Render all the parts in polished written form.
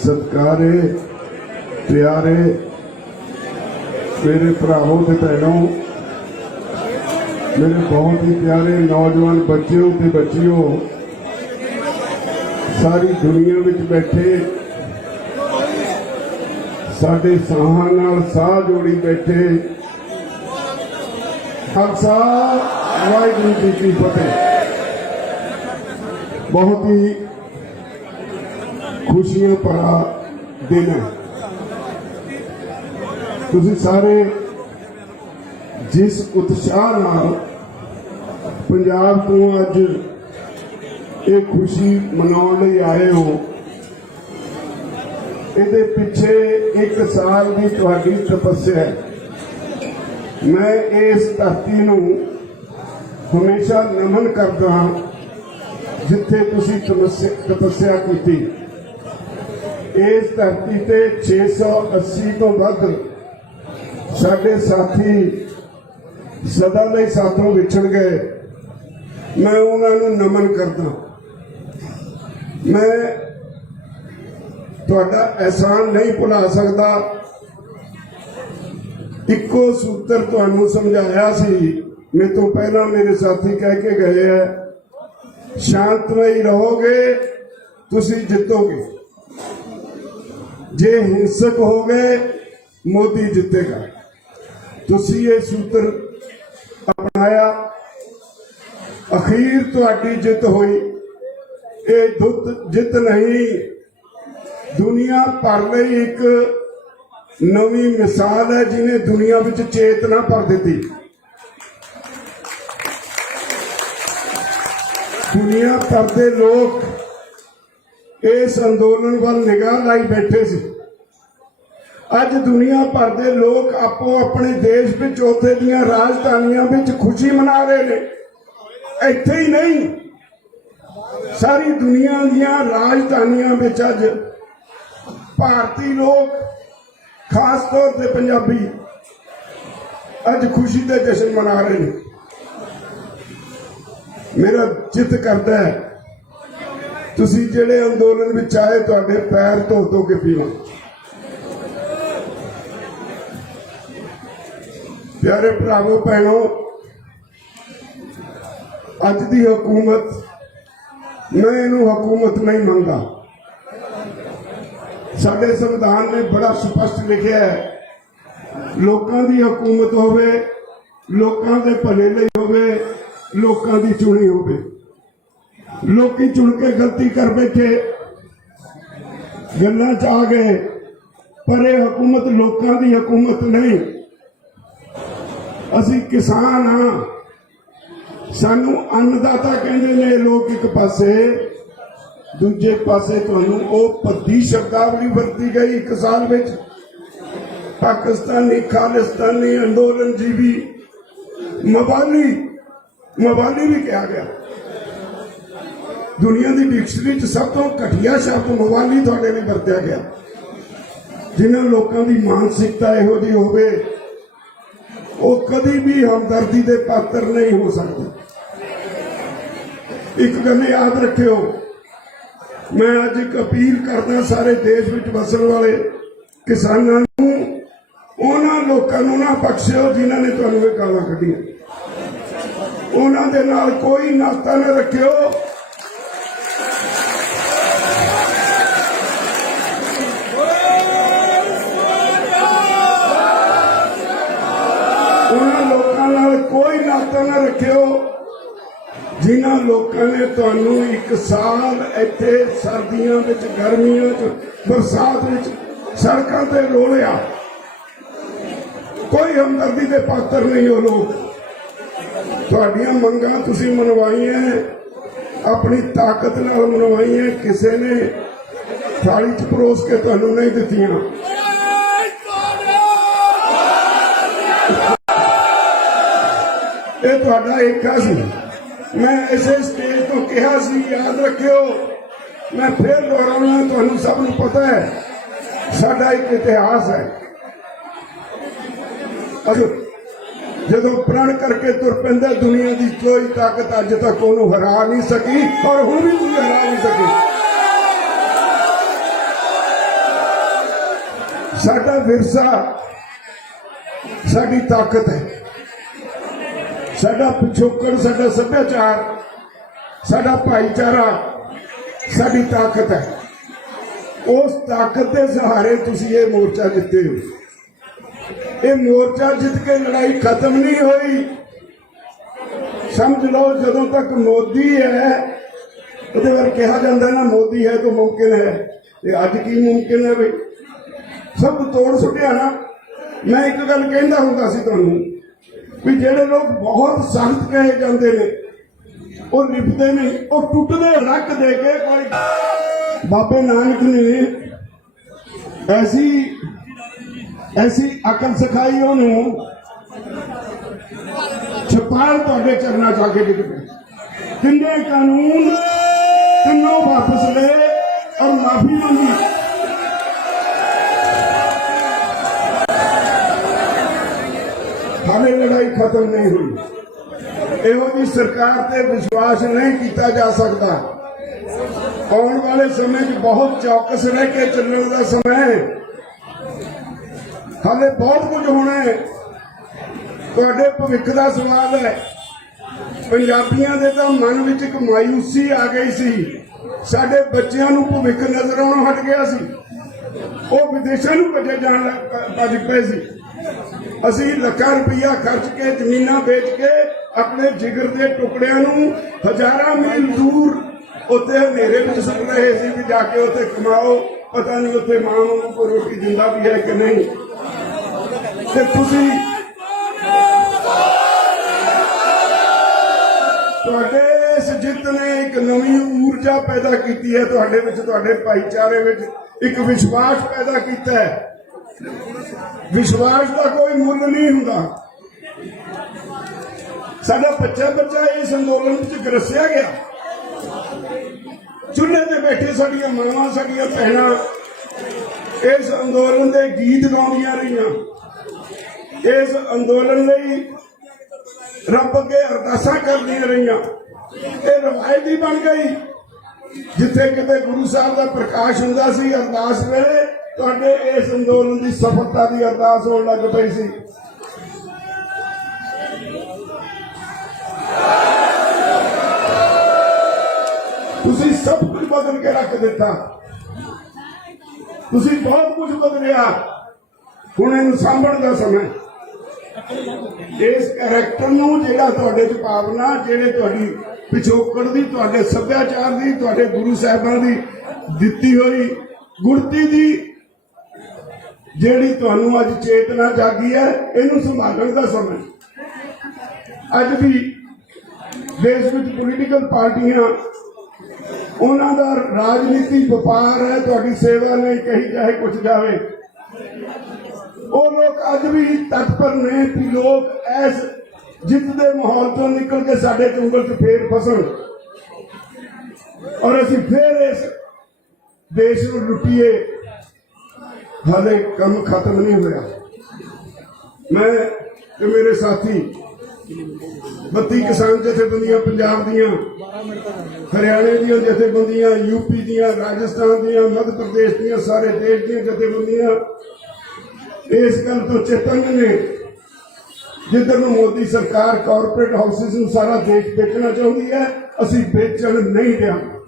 सत्कारे प्यारे मेरे भरावों ते भैनों, मेरे बहुत ही प्यारे नौजवान बच्चों ते बच्चियों, सारी दुनिया में बैठे साडे साहां नाल साह जोड़ी बैठे खालसा वाहिगुरू जी की फतेह। बहुत ही खुशियां भरा दिन है। तुसीं सारे जिस उत्साह नाल पंजाब तो अज ये खुशी मनाउण लई आए हो, इहदे पिछे एक साल की तुहाडी तपस्या है। मैं इस धरती नूं हमेशा नमन करदा जिथे तुसीं तपस्या की। इस धरती ते 680 तो वध साडे साथी सदा लई साथों विछड़ गए। मैं उन्होंने नमन करदा। मैं तुहाडा एहसान नहीं भुला सकता। इको सूत्र तुहानू समझाया सी, मेरे तो पहला मेरे साथी कह के गए है, शांतमई रहोगे तुसी जितोगे, जे हिंसक हो गए मोदी जितेगा। तुसी ये सूत्र अपनाया, अखीर तुहाडी जित हुई। ये जित नहीं, दुनिया भर लई एक नवी मिसाल है जिन्हें दुनिया विच चेतना भर दी। दुनिया भर के लोग इस अंदोलन वाल निगाह लाई बैठे सी। अज दुनिया भर के लोग आपो अपने देश विच उत्थे दीयां राजधानियां विच खुशी मना रहे हैं। इत्थे ही नहीं, सारी दुनिया दीयां राजधानियां विच अज भारतीय लोग, खास तौर पर पंजाबी, अज खुशी के जश्न मना रहे हैं। मेरा चित करता है तुसी जेड़े अंदोलन में आए तुहाडे पैर धो के पीवा। प्यारे भरावो भैनों, अज दी हुकूमत, मैं इनू हुकूमत नहीं मनदा। साडे संविधान ने बड़ा स्पष्ट लिखा है, लोकां दी हुकूमत होवे, लोकां दे भले लई होवे, लोकां दी चुनी होवे। लोकी चुन के गलती कर बैठे, गल्लां च आ गए, पर यह हुकूमत लोकां दी हुकूमत नहीं। असी किसान हाँ, सानू अन्नदाता कहंदे ने लोग एक पासे, दूजे पासे तुहानू ओ भद्दी शब्दावली वरती गई। एक साल विच पाकिस्तानी, खालिस्तानी, अंदोलन जीवी, मवाली भी कहा गया। दुनिया की डिक्शनरी सब तो घटिया शब्द मवाली थोड़े लिए वरत्या गया। जिन्होंने लोगों की मानसिकता इहो जी होवे, वो कभी भी हमदर्दी के पात्र नहीं हो सकते। एक गल याद रखियो, मैं अज एक अपील करना सारे देश में वसन वाले किसानों को, उन्होंने लोगों को ना बख्शियो जिन्होंने तुहानू ये गालां कढियां। उन्होंने दे नाल कोई नाता न रखियो। उन्होंने लोगों नाल कोई नाता न रखियो जिन्हां लोगों ने तुहानू एक साल इत्थे सर्दियां विच, गर्मियां च, बरसात विच सड़कों ते रोलिया। कोई हमदर्दी के पात्र नहीं हो लोग। तुहाडियां मंगां तुसीं मनवाईयां, अपनी ताकत नाल मनवाईयां, किसी ने थाली च परोस के तुहानू नहीं दित्तियां। ये तुहाडा एका सी। मैं इसे स्टेज तो कहा सी, याद रखियो, मैं फिर दोहराउणा, तुहानू सब नू पता है साडा एक इतिहास है। जो प्रण करके तुर पैंदा, दुनिया की कोई ताकत अज तक उन्होंने हरा नहीं सकी और हुण भी कोई हरा नहीं सकी। ਸਾਡਾ ਵਿਰਸਾ ਸਾਡੀ ਤਾਕਤ ਹੈ, ਸਾਡਾ ਪਿਛੋਕੜ, ਸਾਡਾ ਸੱਭਿਆਚਾਰ, ਸਾਡਾ ਭਾਈਚਾਰਾ ਸਾਡੀ ਤਾਕਤ ਹੈ। ਉਸ ਤਾਕਤ ਦੇ ਸਹਾਰੇ ਤੁਸੀਂ ਇਹ ਮੋਰਚਾ ਜਿੱਤੇ ਹੋ। ਇਹ ਮੋਰਚਾ ਜਿੱਤ ਕੇ ਲੜਾਈ ਖਤਮ ਨਹੀਂ ਹੋਈ। ਸਮਝ ਲਓ ਜਦੋਂ ਤੱਕ ਮੋਦੀ ਹੈ, ਉਹਦੇ ਬਾਰੇ ਕਿਹਾ ਜਾਂਦਾ ਨਾ ਮੋਦੀ ਹੈ ਤਾਂ ਮੁਮਕਿਨ ਹੈ, ਤੇ ਅੱਜ ਕੀ ਮੁਮਕਿਨ ਹੈ ਬਈ? ਸਭ ਤੋੜ ਸੁੱਟਿਆ ਨਾ। ਮੈਂ ਇੱਕ ਗੱਲ ਕਹਿੰਦਾ ਹੁੰਦਾ ਸੀ ਤੁਹਾਨੂੰ ਵੀ ਜਿਹੜੇ ਲੋਕ ਬਹੁਤ ਸਖਤ ਕਹੇ ਜਾਂਦੇ ਨੇ ਉਹ ਲਿਪਦੇ ਨਹੀਂ, ਉਹ ਟੁੱਟਦੇ ਰੱਖ ਦੇ ਕੇ। ਕੋਈ ਬਾਬੇ ਨਾਨਕ ਨੇ ਐਸੀ ਅਕਲ ਸਿਖਾਈ ਉਹਨੂੰ, ਛਪਾਲ ਤੁਹਾਡੇ ਚਰਨਾਂ ਚ ਆ ਕੇ ਡਿੱਗ ਪਏ। ਕਿੰਨੇ ਕਾਨੂੰਨ ਤਿੰਨੋਂ ਵਾਪਸ ਲਏ ਔਰ ਮਾਫੀ ਮੰਗੀ। ਹਾਲੇ ਲੜਾਈ ਖਤਮ ਨਹੀਂ ਹੋਈ। ਇਹੋ ਜਿਹੀ ਸਰਕਾਰ ਤੇ ਵਿਸ਼ਵਾਸ ਨਹੀਂ ਕੀਤਾ ਜਾ ਸਕਦਾ। ਆਉਣ ਵਾਲੇ ਸਮੇਂ 'ਚ ਬਹੁਤ ਚੌਕਸ ਰਹਿ ਕੇ ਚੱਲਣ ਦਾ ਸਮਾਂ ਹੈ। ਹਾਲੇ ਬਹੁਤ ਕੁਝ ਹੋਣਾ ਹੈ। ਤੁਹਾਡੇ ਭਵਿੱਖ ਦਾ ਸਵਾਲ ਹੈ। ਪੰਜਾਬੀਆਂ ਦੇ ਤਾਂ ਮਨ ਵਿੱਚ ਇੱਕ ਮਾਯੂਸੀ ਆ ਗਈ ਸੀ। ਸਾਡੇ ਬੱਚਿਆਂ ਨੂੰ ਭਵਿੱਖ ਨਜ਼ਰ ਆਉਣੋਂ ਹਟ ਗਿਆ ਸੀ। ਉਹ ਵਿਦੇਸ਼ਾਂ ਨੂੰ ਭੱਜ ਪਏ ਸੀ। ਅਸੀਂ ਲੱਖਾਂ ਰੁਪਈਆ ਖਰਚ ਕੇ ਜ਼ਮੀਨਾਂ ਵੇਚ ਕੇ ਆਪਣੇ ਜਿਗਰ ਦੇ ਟੁਕੜਿਆਂ ਨੂੰ ਹਜ਼ਾਰਾਂ ਮੀਲ ਦੂਰ ਉੱਥੇ ਹਨੇਰੇ ਵਿੱਚ ਸੁੱਟ ਰਹੇ ਸੀ ਵੀ ਜਾ ਕੇ ਉੱਥੇ ਕਮਾਓ। ਪਤਾ ਨਹੀਂ ਉੱਥੇ ਮਾਂ ਨੂੰ ਕੋਈ ਰੋਟੀ ਦਿੰਦਾ ਵੀ ਹੈ ਕਿ ਨਹੀਂ। ਤੇ ਤੁਸੀਂ ਤੁਹਾਡੇ ਇਸ ਜਿੱਤ ਨੇ ਇੱਕ ਨਵੀਂ ਊਰਜਾ ਪੈਦਾ ਕੀਤੀ ਹੈ ਤੁਹਾਡੇ ਵਿੱਚ, ਤੁਹਾਡੇ ਭਾਈਚਾਰੇ ਵਿੱਚ ਇੱਕ ਵਿਸ਼ਵਾਸ ਪੈਦਾ ਕੀਤਾ ਹੈ। ਵਿਸ਼ਵਾਸ ਦਾ ਕੋਈ ਮੁੱਲ ਨਹੀਂ ਹੁੰਦਾ। ਸਾਡਾ ਬੱਚਾ ਇਸ ਅੰਦੋਲਨ ਵਿੱਚ ਗਰਸਿਆ ਗਿਆ। ਚੁੱਲ੍ਹੇ ਤੇ ਬੈਠੇ ਸਾਡੀਆਂ ਮਾਵਾਂ, ਸਾਡੀਆਂ ਭੈਣਾਂ ਇਸ ਅੰਦੋਲਨ ਦੇ ਗੀਤ ਗਾਉਂਦੀਆਂ ਰਹੀਆਂ। ਇਸ ਅੰਦੋਲਨ ਲਈ ਰੱਬ ਅੱਗੇ ਅਰਦਾਸਾਂ ਕਰਦੀਆਂ ਰਹੀਆਂ। ਇਹ ਰਵਾਇਤ ਹੀ ਬਣ ਗਈ। ਜਿੱਥੇ ਕਿਤੇ ਗੁਰੂ ਸਾਹਿਬ ਦਾ ਪ੍ਰਕਾਸ਼ ਹੁੰਦਾ ਸੀ, ਅਰਦਾਸ ਵੇਲੇ ਤੁਹਾਡੇ ਇਸ ਅੰਦੋਲਨ ਦੀ ਸਫਲਤਾ ਦੀ ਅਰਦਾਸ ਹੋਣ ਲੱਗ ਪਈ ਸੀ। ਤੁਸੀਂ ਸਭ ਕੁਝ ਬਦਲ ਕੇ ਰੱਖ ਦਿੱਤਾ। ਤੁਸੀਂ ਬਹੁਤ ਕੁਝ ਬਦਲਿਆ। ਹੁਣ ਇਹਨੂੰ ਸਾਂਭਣ ਦਾ ਸਮਾਂ। ਇਸ ਕੈਰੈਕਟਰ ਨੂੰ ਜਿਹੜਾ ਤੁਹਾਡੇ ਚ ਭਾਵਨਾ, ਜਿਹੜੇ ਤੁਹਾਡੀ ਪਿਛੋਕੜ ਦੀ, ਤੁਹਾਡੇ ਸੱਭਿਆਚਾਰ ਦੀ, ਤੁਹਾਡੇ ਗੁਰੂ ਸਾਹਿਬਾਂ ਦੀ ਦਿੱਤੀ ਹੋਈ ਗੁਰਤੀ ਦੀ ਜਿਹੜੀ ਤੁਹਾਨੂੰ ਅੱਜ ਚੇਤਨਾ ਜਾਗੀ ਹੈ, ਇਹਨੂੰ ਸੰਭਾਲਣ ਦਾ ਸਮਾਂ। ਅੱਜ ਵੀ ਦੇਸ਼ ਵਿੱਚ ਪੋਲੀਟੀਕਲ ਪਾਰਟੀਆਂ, ਉਹਨਾਂ ਦਾ ਰਾਜਨੀਤੀ ਵਪਾਰ ਹੈ। ਤੁਹਾਡੀ ਸੇਵਾ ਨਹੀਂ ਕਹੀ ਚਾਹੇ ਕੁਝ ਜਾਵੇ। ਉਹ ਲੋਕ ਅੱਜ ਵੀ ਤਤਪਰ ਨੇ ਕਿ ਲੋਕ ਇਸ ਜਿੱਤ ਦੇ ਮਾਹੌਲ ਤੋਂ ਨਿਕਲ ਕੇ ਸਾਡੇ ਚੁੰਗਲ 'ਚ ਫੇਰ ਫਸਣ ਔਰ ਅਸੀਂ ਫੇਰ ਇਸ ਦੇਸ਼ ਨੂੰ ਲੁੱਟੀਏ। ਹਾਲੇ ਕੰਮ ਖਤਮ ਨਹੀਂ ਹੋਇਆ। ਮੈਂ ਤੇ ਮੇਰੇ ਸਾਥੀ 32 ਕਿਸਾਨ ਜਥੇਬੰਦੀਆਂ ਪੰਜਾਬ ਦੀਆਂ, ਹਰਿਆਣੇ ਦੀਆਂ ਜਥੇਬੰਦੀਆਂ, ਯੂਪੀ ਦੀਆਂ, ਰਾਜਸਥਾਨ ਦੀਆਂ, ਮੱਧ ਪ੍ਰਦੇਸ਼ ਦੀਆਂ, ਸਾਰੇ ਦੇਸ਼ ਦੀਆਂ ਜਥੇਬੰਦੀਆਂ ਇਸ ਗੱਲ ਤੋਂ ਚੇਤੰਨ ਨੇ। ਜਿੱਧਰ ਨੂੰ ਮੋਦੀ ਸਰਕਾਰ ਕਾਰਪੋਰੇਟ ਹਾਊਸਿਸ ਨੂੰ ਸਾਰਾ ਦੇਸ਼ ਵੇਚਣਾ ਚਾਹੁੰਦੀ ਹੈ, ਅਸੀਂ ਵੇਚਣ ਨਹੀਂ ਦਿਆਂਗੇ।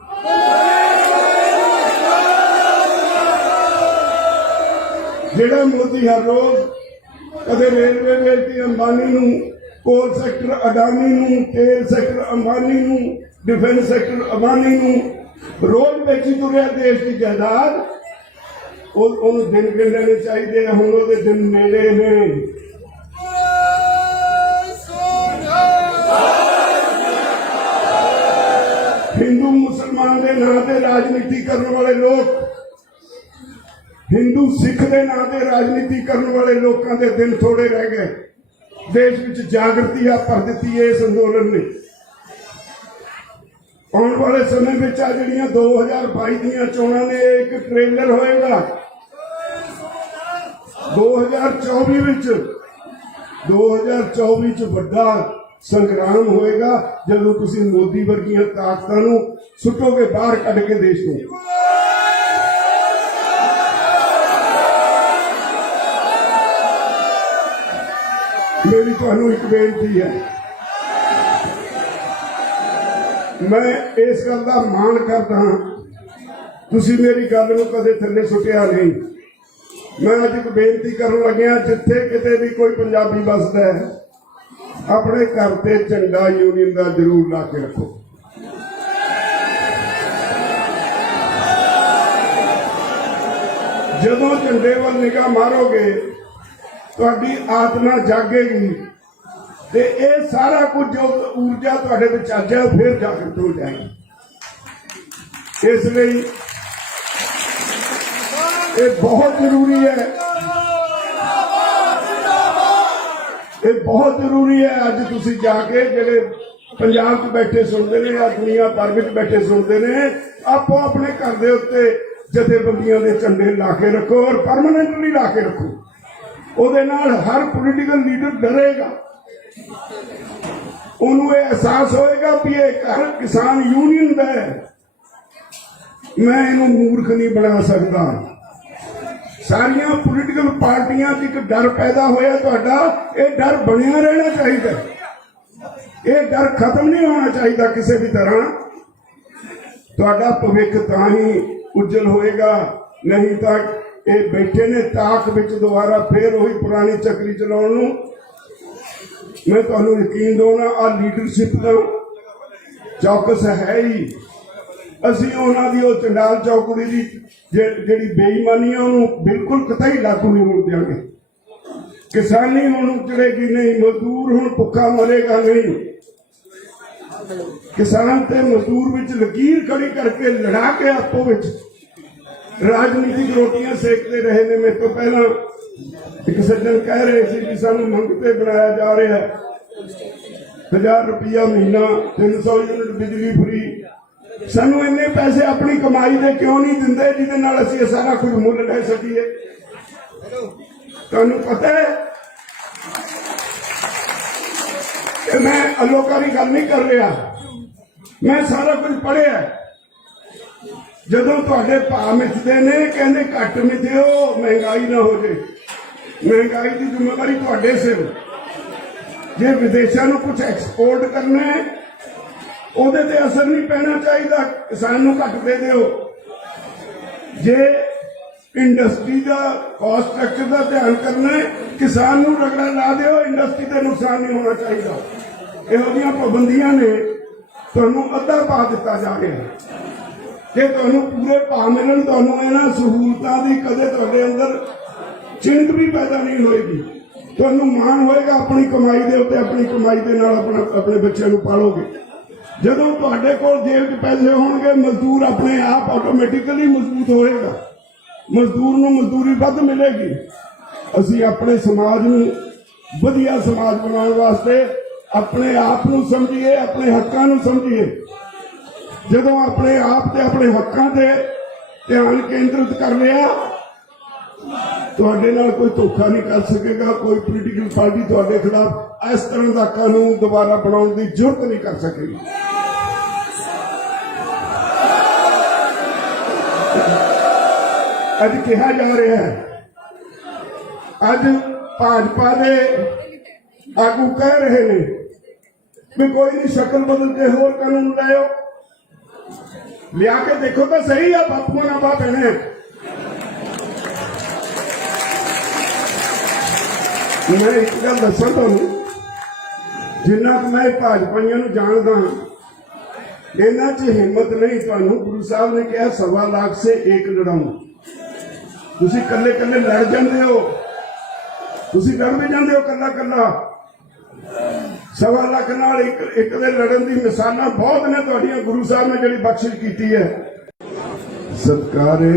ਜਿਹੜਾ ਮੋਦੀ ਹਰ ਰੋਜ਼ ਕਦੇ ਰੇਲਵੇ ਵੇਚਦੀ ਅੰਬਾਨੀ ਨੂੰ, ਕੋਲ ਸੈਕਟਰ ਅਡਾਨੀ ਨੂੰ, ਤੇਲ ਸੈਕਟਰ ਅੰਬਾਨੀ ਨੂੰ, ਡਿਫੈਂਸ ਸੈਕਟਰ ਅੰਬਾਨੀ ਨੂੰ ਰੋਜ਼ ਵੇਚੀ ਤੁਰਿਆ ਦੇਸ਼ ਦੀ ਜਾਇਦਾਦ, ਉਹਨੂੰ ਦਿਨ ਗਿਣਨੇ ਚਾਹੀਦੇ। ਹੁਣ ਉਹਦੇ ਦਿਨ ਨੇੜੇ ਨੇ। ਹਿੰਦੂ ਮੁਸਲਮਾਨ ਦੇ ਨਾਂ ਤੇ ਰਾਜਨੀਤੀ ਕਰਨ ਵਾਲੇ ਲੋਕ, ਹਿੰਦੂ ਸਿੱਖ ਦੇ ਨਾਂ ਤੇ ਰਾਜਨੀਤੀ ਕਰਨ ਵਾਲੇ ਲੋਕਾਂ ਦੇ ਦਿਨ ਥੋੜੇ ਰਹਿ ਗਏ। ਦੇਸ਼ ਵਿੱਚ ਜਾਗਰਤੀ ਆ ਭਰ ਦਿੱਤੀ ਹੈ ਇਸ ਅੰਦੋਲਨ ਨੇ। ਆਉਣ ਵਾਲੇ ਸਮੇਂ ਵਿੱਚ ਆ ਜਿਹੜੀਆਂ 2022 ਦੀਆਂ ਚੋਣਾਂ ਨੇ, ਇੱਕ ਟ੍ਰੇਲਰ ਹੋਏਗਾ 2024 ਵਿੱਚ ਵੱਡਾ ਸੰਗਰਾਮ ਹੋਏਗਾ ਜਦੋਂ ਤੁਸੀਂ ਮੋਦੀ ਵਰਗੀਆਂ ਤਾਕਤਾਂ ਨੂੰ ਸੁੱਟੋਗੇ ਬਾਹਰ ਕੱਢ ਕੇ ਦੇਸ਼ ਨੂੰ। ਤੁਹਾਨੂੰ ਇੱਕ ਬੇਨਤੀ ਹੈ, ਮੈਂ ਇਸ ਗੱਲ ਦਾ ਮਾਣ ਕਰਦਾ ਹਾਂ, ਤੁਸੀਂ ਮੇਰੀ ਗੱਲ ਨੂੰ ਕਦੇ ਥੱਲੇ ਸੁੱਟਿਆ ਨਹੀਂ। ਮੈਂ ਅੱਜ ਇੱਕ ਬੇਨਤੀ ਕਰਨ ਲੱਗਿਆ, ਜਿੱਥੇ ਕਿਤੇ ਵੀ ਕੋਈ ਪੰਜਾਬੀ ਵੱਸਦਾ ਹੈ, ਆਪਣੇ ਘਰ ਤੇ ਝੰਡਾ ਯੂਨੀਅਨ ਦਾ ਜ਼ਰੂਰ ਲਾ ਕੇ ਰੱਖੋ। ਜਦੋਂ ਝੰਡੇ ਵੱਲ ਨਿਗਾਹ ਮਾਰੋਗੇ, ਤੁਹਾਡੀ ਆਤਮਾ ਜਾਗੇਗੀ ਤੇ ਇਹ ਸਾਰਾ ਕੁਝ ਜੋ ਊਰਜਾ ਤੁਹਾਡੇ ਵਿੱਚ ਅੱਜ ਹੈ, ਫਿਰ ਜਾਗਰਤ ਹੋ ਜਾਏਗੀ। ਇਸ ਲਈ ਇਹ ਬਹੁਤ ਜ਼ਰੂਰੀ ਹੈ, ਇਹ ਬਹੁਤ ਜ਼ਰੂਰੀ ਹੈ। ਅੱਜ ਤੁਸੀਂ ਜਾ ਕੇ ਜਿਹੜੇ ਪੰਜਾਬ 'ਚ ਬੈਠੇ ਸੁਣਦੇ ਨੇ ਜਾਂ ਦੁਨੀਆ ਭਰ ਵਿੱਚ ਬੈਠੇ ਸੁਣਦੇ ਨੇ, ਆਪੋ ਆਪਣੇ ਘਰ ਦੇ ਉੱਤੇ ਜਥੇਬੰਦੀਆਂ ਦੇ ਝੰਡੇ ਲਾ ਕੇ ਰੱਖੋ ਔਰ ਪਰਮਾਨੈਂਟਲੀ ਲਾ ਕੇ ਰੱਖੋ। ਉਹਦੇ ਨਾਲ ਹਰ ਪੋਲੀਟੀਕਲ ਲੀਡਰ ਡਰੇਗਾ, ਉਹਨੂੰ ਇਹ ਅਹਿਸਾਸ ਹੋਏਗਾ ਵੀ ਇਹ ਘਰ ਕਿਸਾਨ ਯੂਨੀਅਨ ਦਾ ਹੈ, ਮੈਂ ਇਹਨੂੰ ਮੂਰਖ ਨਹੀਂ ਬਣਾ ਸਕਦਾ। ਸਾਰੀਆਂ ਪੋਲੀਟੀਕਲ ਪਾਰਟੀਆਂ 'ਚ ਇੱਕ ਡਰ ਪੈਦਾ ਹੋਇਆ ਤੁਹਾਡਾ, ਇਹ ਡਰ ਬਣਿਆ ਰਹਿਣਾ ਚਾਹੀਦਾ, ਇਹ ਡਰ ਖਤਮ ਨਹੀਂ ਹੋਣਾ ਚਾਹੀਦਾ ਕਿਸੇ ਵੀ ਤਰ੍ਹਾਂ। ਤੁਹਾਡਾ ਭਵਿੱਖ ਤਾਂ ਹੀ ਉਜਲ ਹੋਏਗਾ, ਨਹੀਂ ਤਾਂ ਇਹ ਬੈਠੇ ਨੇ ਤਾਕ ਵਿੱਚ ਦੁਬਾਰਾ ਫੇਰ ਉਹੀ ਪੁਰਾਣੀ ਚੱਕਰੀ ਚਲਾਉਣ ਨੂੰ। ਮੈਂ ਤੁਹਾਨੂੰ ਯਕੀਨ ਦਵਾਉਣਾ, ਆ ਲੀਡਰਸ਼ਿਪ ਦਾ ਚੌਕਸ ਹੈ ਹੀ। ਅਸੀਂ ਉਹਨਾਂ ਦੀ ਉਹ ਚੰਡਾਲ ਚੌਕੜੀ ਦੀ ਜਿਹੜੀ ਬੇਈਮਾਨੀ ਹੈ ਉਹਨੂੰ ਬਿਲਕੁਲ ਕਤਈ ਲਾਗੂ ਨਹੀਂ ਹੋਣ ਦਿਆਂਗੇ। ਕਿਸਾਨੀ ਹੁਣ ਉਜੜੇਗੀ ਨਹੀਂ, ਮਜ਼ਦੂਰ ਹੁਣ ਭੁੱਖਾ ਮਰੇਗਾ ਨਹੀਂ। ਕਿਸਾਨ ਤੇ ਮਜ਼ਦੂਰ ਵਿੱਚ ਲਕੀਰ ਖੜੀ ਕਰਕੇ ਲੜਾ ਕੇ ਆਪੋ ਵਿੱਚ ਰਾਜਨੀਤਿਕ ਰੋਟੀਆਂ ਸੇਕਦੇ ਰਹੇ ਨੇ। ਮੇਰੇ ਤੋਂ ਪਹਿਲਾਂ ਇੱਕ ਸੱਜਣ ਕਹਿ ਰਹੇ ਸੀ ਕਿ ਸਾਨੂੰ ਮੰਗਤੇ ਬਣਾਇਆ ਜਾ ਰਿਹਾ ਹੈ, 1000 ਰੁਪਇਆ ਮਹੀਨਾ, 300 ਯੂਨਿਟ ਬਿਜਲੀ ਫਰੀ। ਸਾਨੂੰ ਇੰਨੇ ਪੈਸੇ ਆਪਣੀ ਕਮਾਈ ਦੇ ਕਿਉਂ ਨਹੀਂ ਦਿੰਦੇ ਜਿਹਦੇ ਨਾਲ ਅਸੀਂ ਇਹ ਸਾਰਾ ਕੁਝ ਮੁੱਲ ਲੈ ਸਕੀਏ? ਤੁਹਾਨੂੰ ਪਤਾ ਹੈ ਕਿ ਮੈਂ ਅਲੋਕਾਰੀ ਗੱਲ ਨਹੀਂ ਕਰ ਰਿਹਾ, ਮੈਂ ਸਾਰਾ ਕੁਝ ਪੜ੍ਹਿਆ। ਜਦੋਂ ਤੁਹਾਡੇ ਭਾਅ ਮਿੱਥਦੇ ਨੇ, ਕਹਿੰਦੇ ਘੱਟ ਮਿਥਿਓ, ਮਹਿੰਗਾਈ ਨਾ ਹੋ ਜੇ। ਮਹਿੰਗਾਈ ਦੀ ਜ਼ਿੰਮੇਵਾਰੀ ਤੁਹਾਡੇ ਸਿਰ। ਜੇ ਵਿਦੇਸ਼ਾਂ ਨੂੰ ਕੁਝ ਐਕਸਪੋਰਟ ਕਰਨਾ ਹੈ, ਉਹਦੇ ਤੇ ਅਸਰ ਨਹੀਂ ਪੈਣਾ ਚਾਹੀਦਾ, ਕਿਸਾਨ ਨੂੰ ਘੱਟ ਦੇ ਦਿਓ। ਜੇ ਇੰਡਸਟਰੀ ਦਾ ਕਾਸਟ ਸਟਰਕਚਰ ਦਾ ਧਿਆਨ ਕਰਨਾ ਹੈ, ਕਿਸਾਨ ਨੂੰ ਰਗੜਾ ਲਾ ਦਿਓ, ਇੰਡਸਟਰੀ ਤੇ ਨੁਕਸਾਨ ਨਹੀਂ ਹੋਣਾ ਚਾਹੀਦਾ। ਇਹੋ ਜਿਹੀਆਂ ਪਾਬੰਦੀਆਂ ਨੇ ਤੁਹਾਨੂੰ ਅੱਧਾ ਭਾਅ ਦਿੱਤਾ ਜਾ ਰਿਹਾ। ਜੇ ਤੁਹਾਨੂੰ ਪੂਰੇ ਭਾਅ ਮਿਲਣ, ਤੁਹਾਨੂੰ ਇਹਨਾਂ ਸਹੂਲਤਾਂ ਦੀ ਕਦੇ ਤੁਹਾਡੇ ਅੰਦਰ ਚਿੰਤ ਵੀ ਪੈਦਾ ਨਹੀਂ ਹੋਏਗੀ। ਤੁਹਾਨੂੰ ਮਾਣ ਹੋਏਗਾ ਆਪਣੀ ਕਮਾਈ ਦੇ ਉੱਤੇ, ਆਪਣੀ ਕਮਾਈ ਦੇ ਨਾਲ ਆਪਣੇ ਬੱਚਿਆਂ ਨੂੰ ਪਾਲੋਗੇ। ਜਦੋਂ ਤੁਹਾਡੇ ਕੋਲ ਜੇਬ 'ਚ ਪੈਸੇ ਹੋਣਗੇ, ਮਜ਼ਦੂਰ ਆਪਣੇ ਆਪ ਆਟੋਮੈਟਿਕਲੀ ਮਜ਼ਬੂਤ ਹੋਏਗਾ, ਮਜ਼ਦੂਰ ਨੂੰ ਮਜ਼ਦੂਰੀ ਵੱਧ ਮਿਲੇਗੀ। ਅਸੀਂ ਆਪਣੇ ਸਮਾਜ ਨੂੰ ਵਧੀਆ ਸਮਾਜ ਬਣਾਉਣ ਵਾਸਤੇ ਆਪਣੇ ਆਪ ਨੂੰ ਸਮਝੀਏ, ਆਪਣੇ ਹੱਕਾਂ ਨੂੰ ਸਮਝੀਏ। ਜਦੋਂ ਆਪਣੇ ਆਪ ਤੇ ਆਪਣੇ ਹੱਕਾਂ ਤੇ ਧਿਆਨ ਕੇਂਦਰਿਤ ਕਰ ਲਿਆ, ਤੁਹਾਡੇ ਨਾਲ ਕੋਈ ਧੋਖਾ ਨਹੀਂ ਕਰ ਸਕੇਗਾ। ਕੋਈ ਪੋਲੀਟੀਕਲ ਪਾਰਟੀ ਤੁਹਾਡੇ ਖਿਲਾਫ ਇਸ ਤਰ੍ਹਾਂ ਦਾ ਕਾਨੂੰਨ ਦੁਬਾਰਾ ਬਣਾਉਣ ਦੀ ਜ਼ਰੂਰਤ ਨਹੀਂ ਕਰ ਸਕੇਗੀ। ਅੱਜ ਕਿਹਾ ਜਾ ਰਿਹਾ ਹੈ, ਅੱਜ ਭਾਜਪਾ ਦੇ ਆਗੂ ਕਹਿ ਰਹੇ ਨੇ ਵੀ ਕੋਈ ਨਹੀਂ, ਸ਼ਕਲ ਬਦਲ ਕੇ ਹੋਰ ਕਾਨੂੰਨ ਲਾਇਓ। ਲਿਆ ਕੇ ਦੇਖੋ ਤਾਂ ਸਹੀ ਆ, ਬਾਪੂਆਂ ਨਾਲ ਬਾਪ ਨੇ। ਮੈਂ ਇੱਕ ਗੱਲ ਦੱਸਾਂ ਤੁਹਾਨੂੰ, ਜਿੰਨਾ ਕੁ ਮੈਂ ਭਾਜਪਾਈਆਂ ਨੂੰ ਜਾਣਦਾ ਹਾਂ, ਇਹਨਾਂ 'ਚ ਹਿੰਮਤ ਨਹੀਂ। ਤੁਹਾਨੂੰ ਗੁਰੂ ਸਾਹਿਬ ਨੇ ਕਿਹਾ 1.25 ਲੱਖ ਸੇ ਏਕ ਲੜਾਊਂ। ਤੁਸੀਂ ਕੱਲੇ ਕੱਲੇ ਲੜ ਜਾਂਦੇ ਹੋ, ਤੁਸੀਂ ਲੜ ਵੀ ਜਾਂਦੇ ਹੋ ਕੱਲਾ ਕੱਲਾ। 1.25 ਲੱਖ ਨਾਲ ਇੱਕ ਦੇ ਲੜਨ ਦੀ ਮਿਸਾਲਾਂ ਬਹੁਤ ਨੇ ਤੁਹਾਡੀਆਂ, ਗੁਰੂ ਸਾਹਿਬ ਨੇ ਜਿਹੜੀ ਬਖਸ਼ਿਸ਼ ਕੀਤੀ ਹੈ। ਸਤਿਕਾਰੇ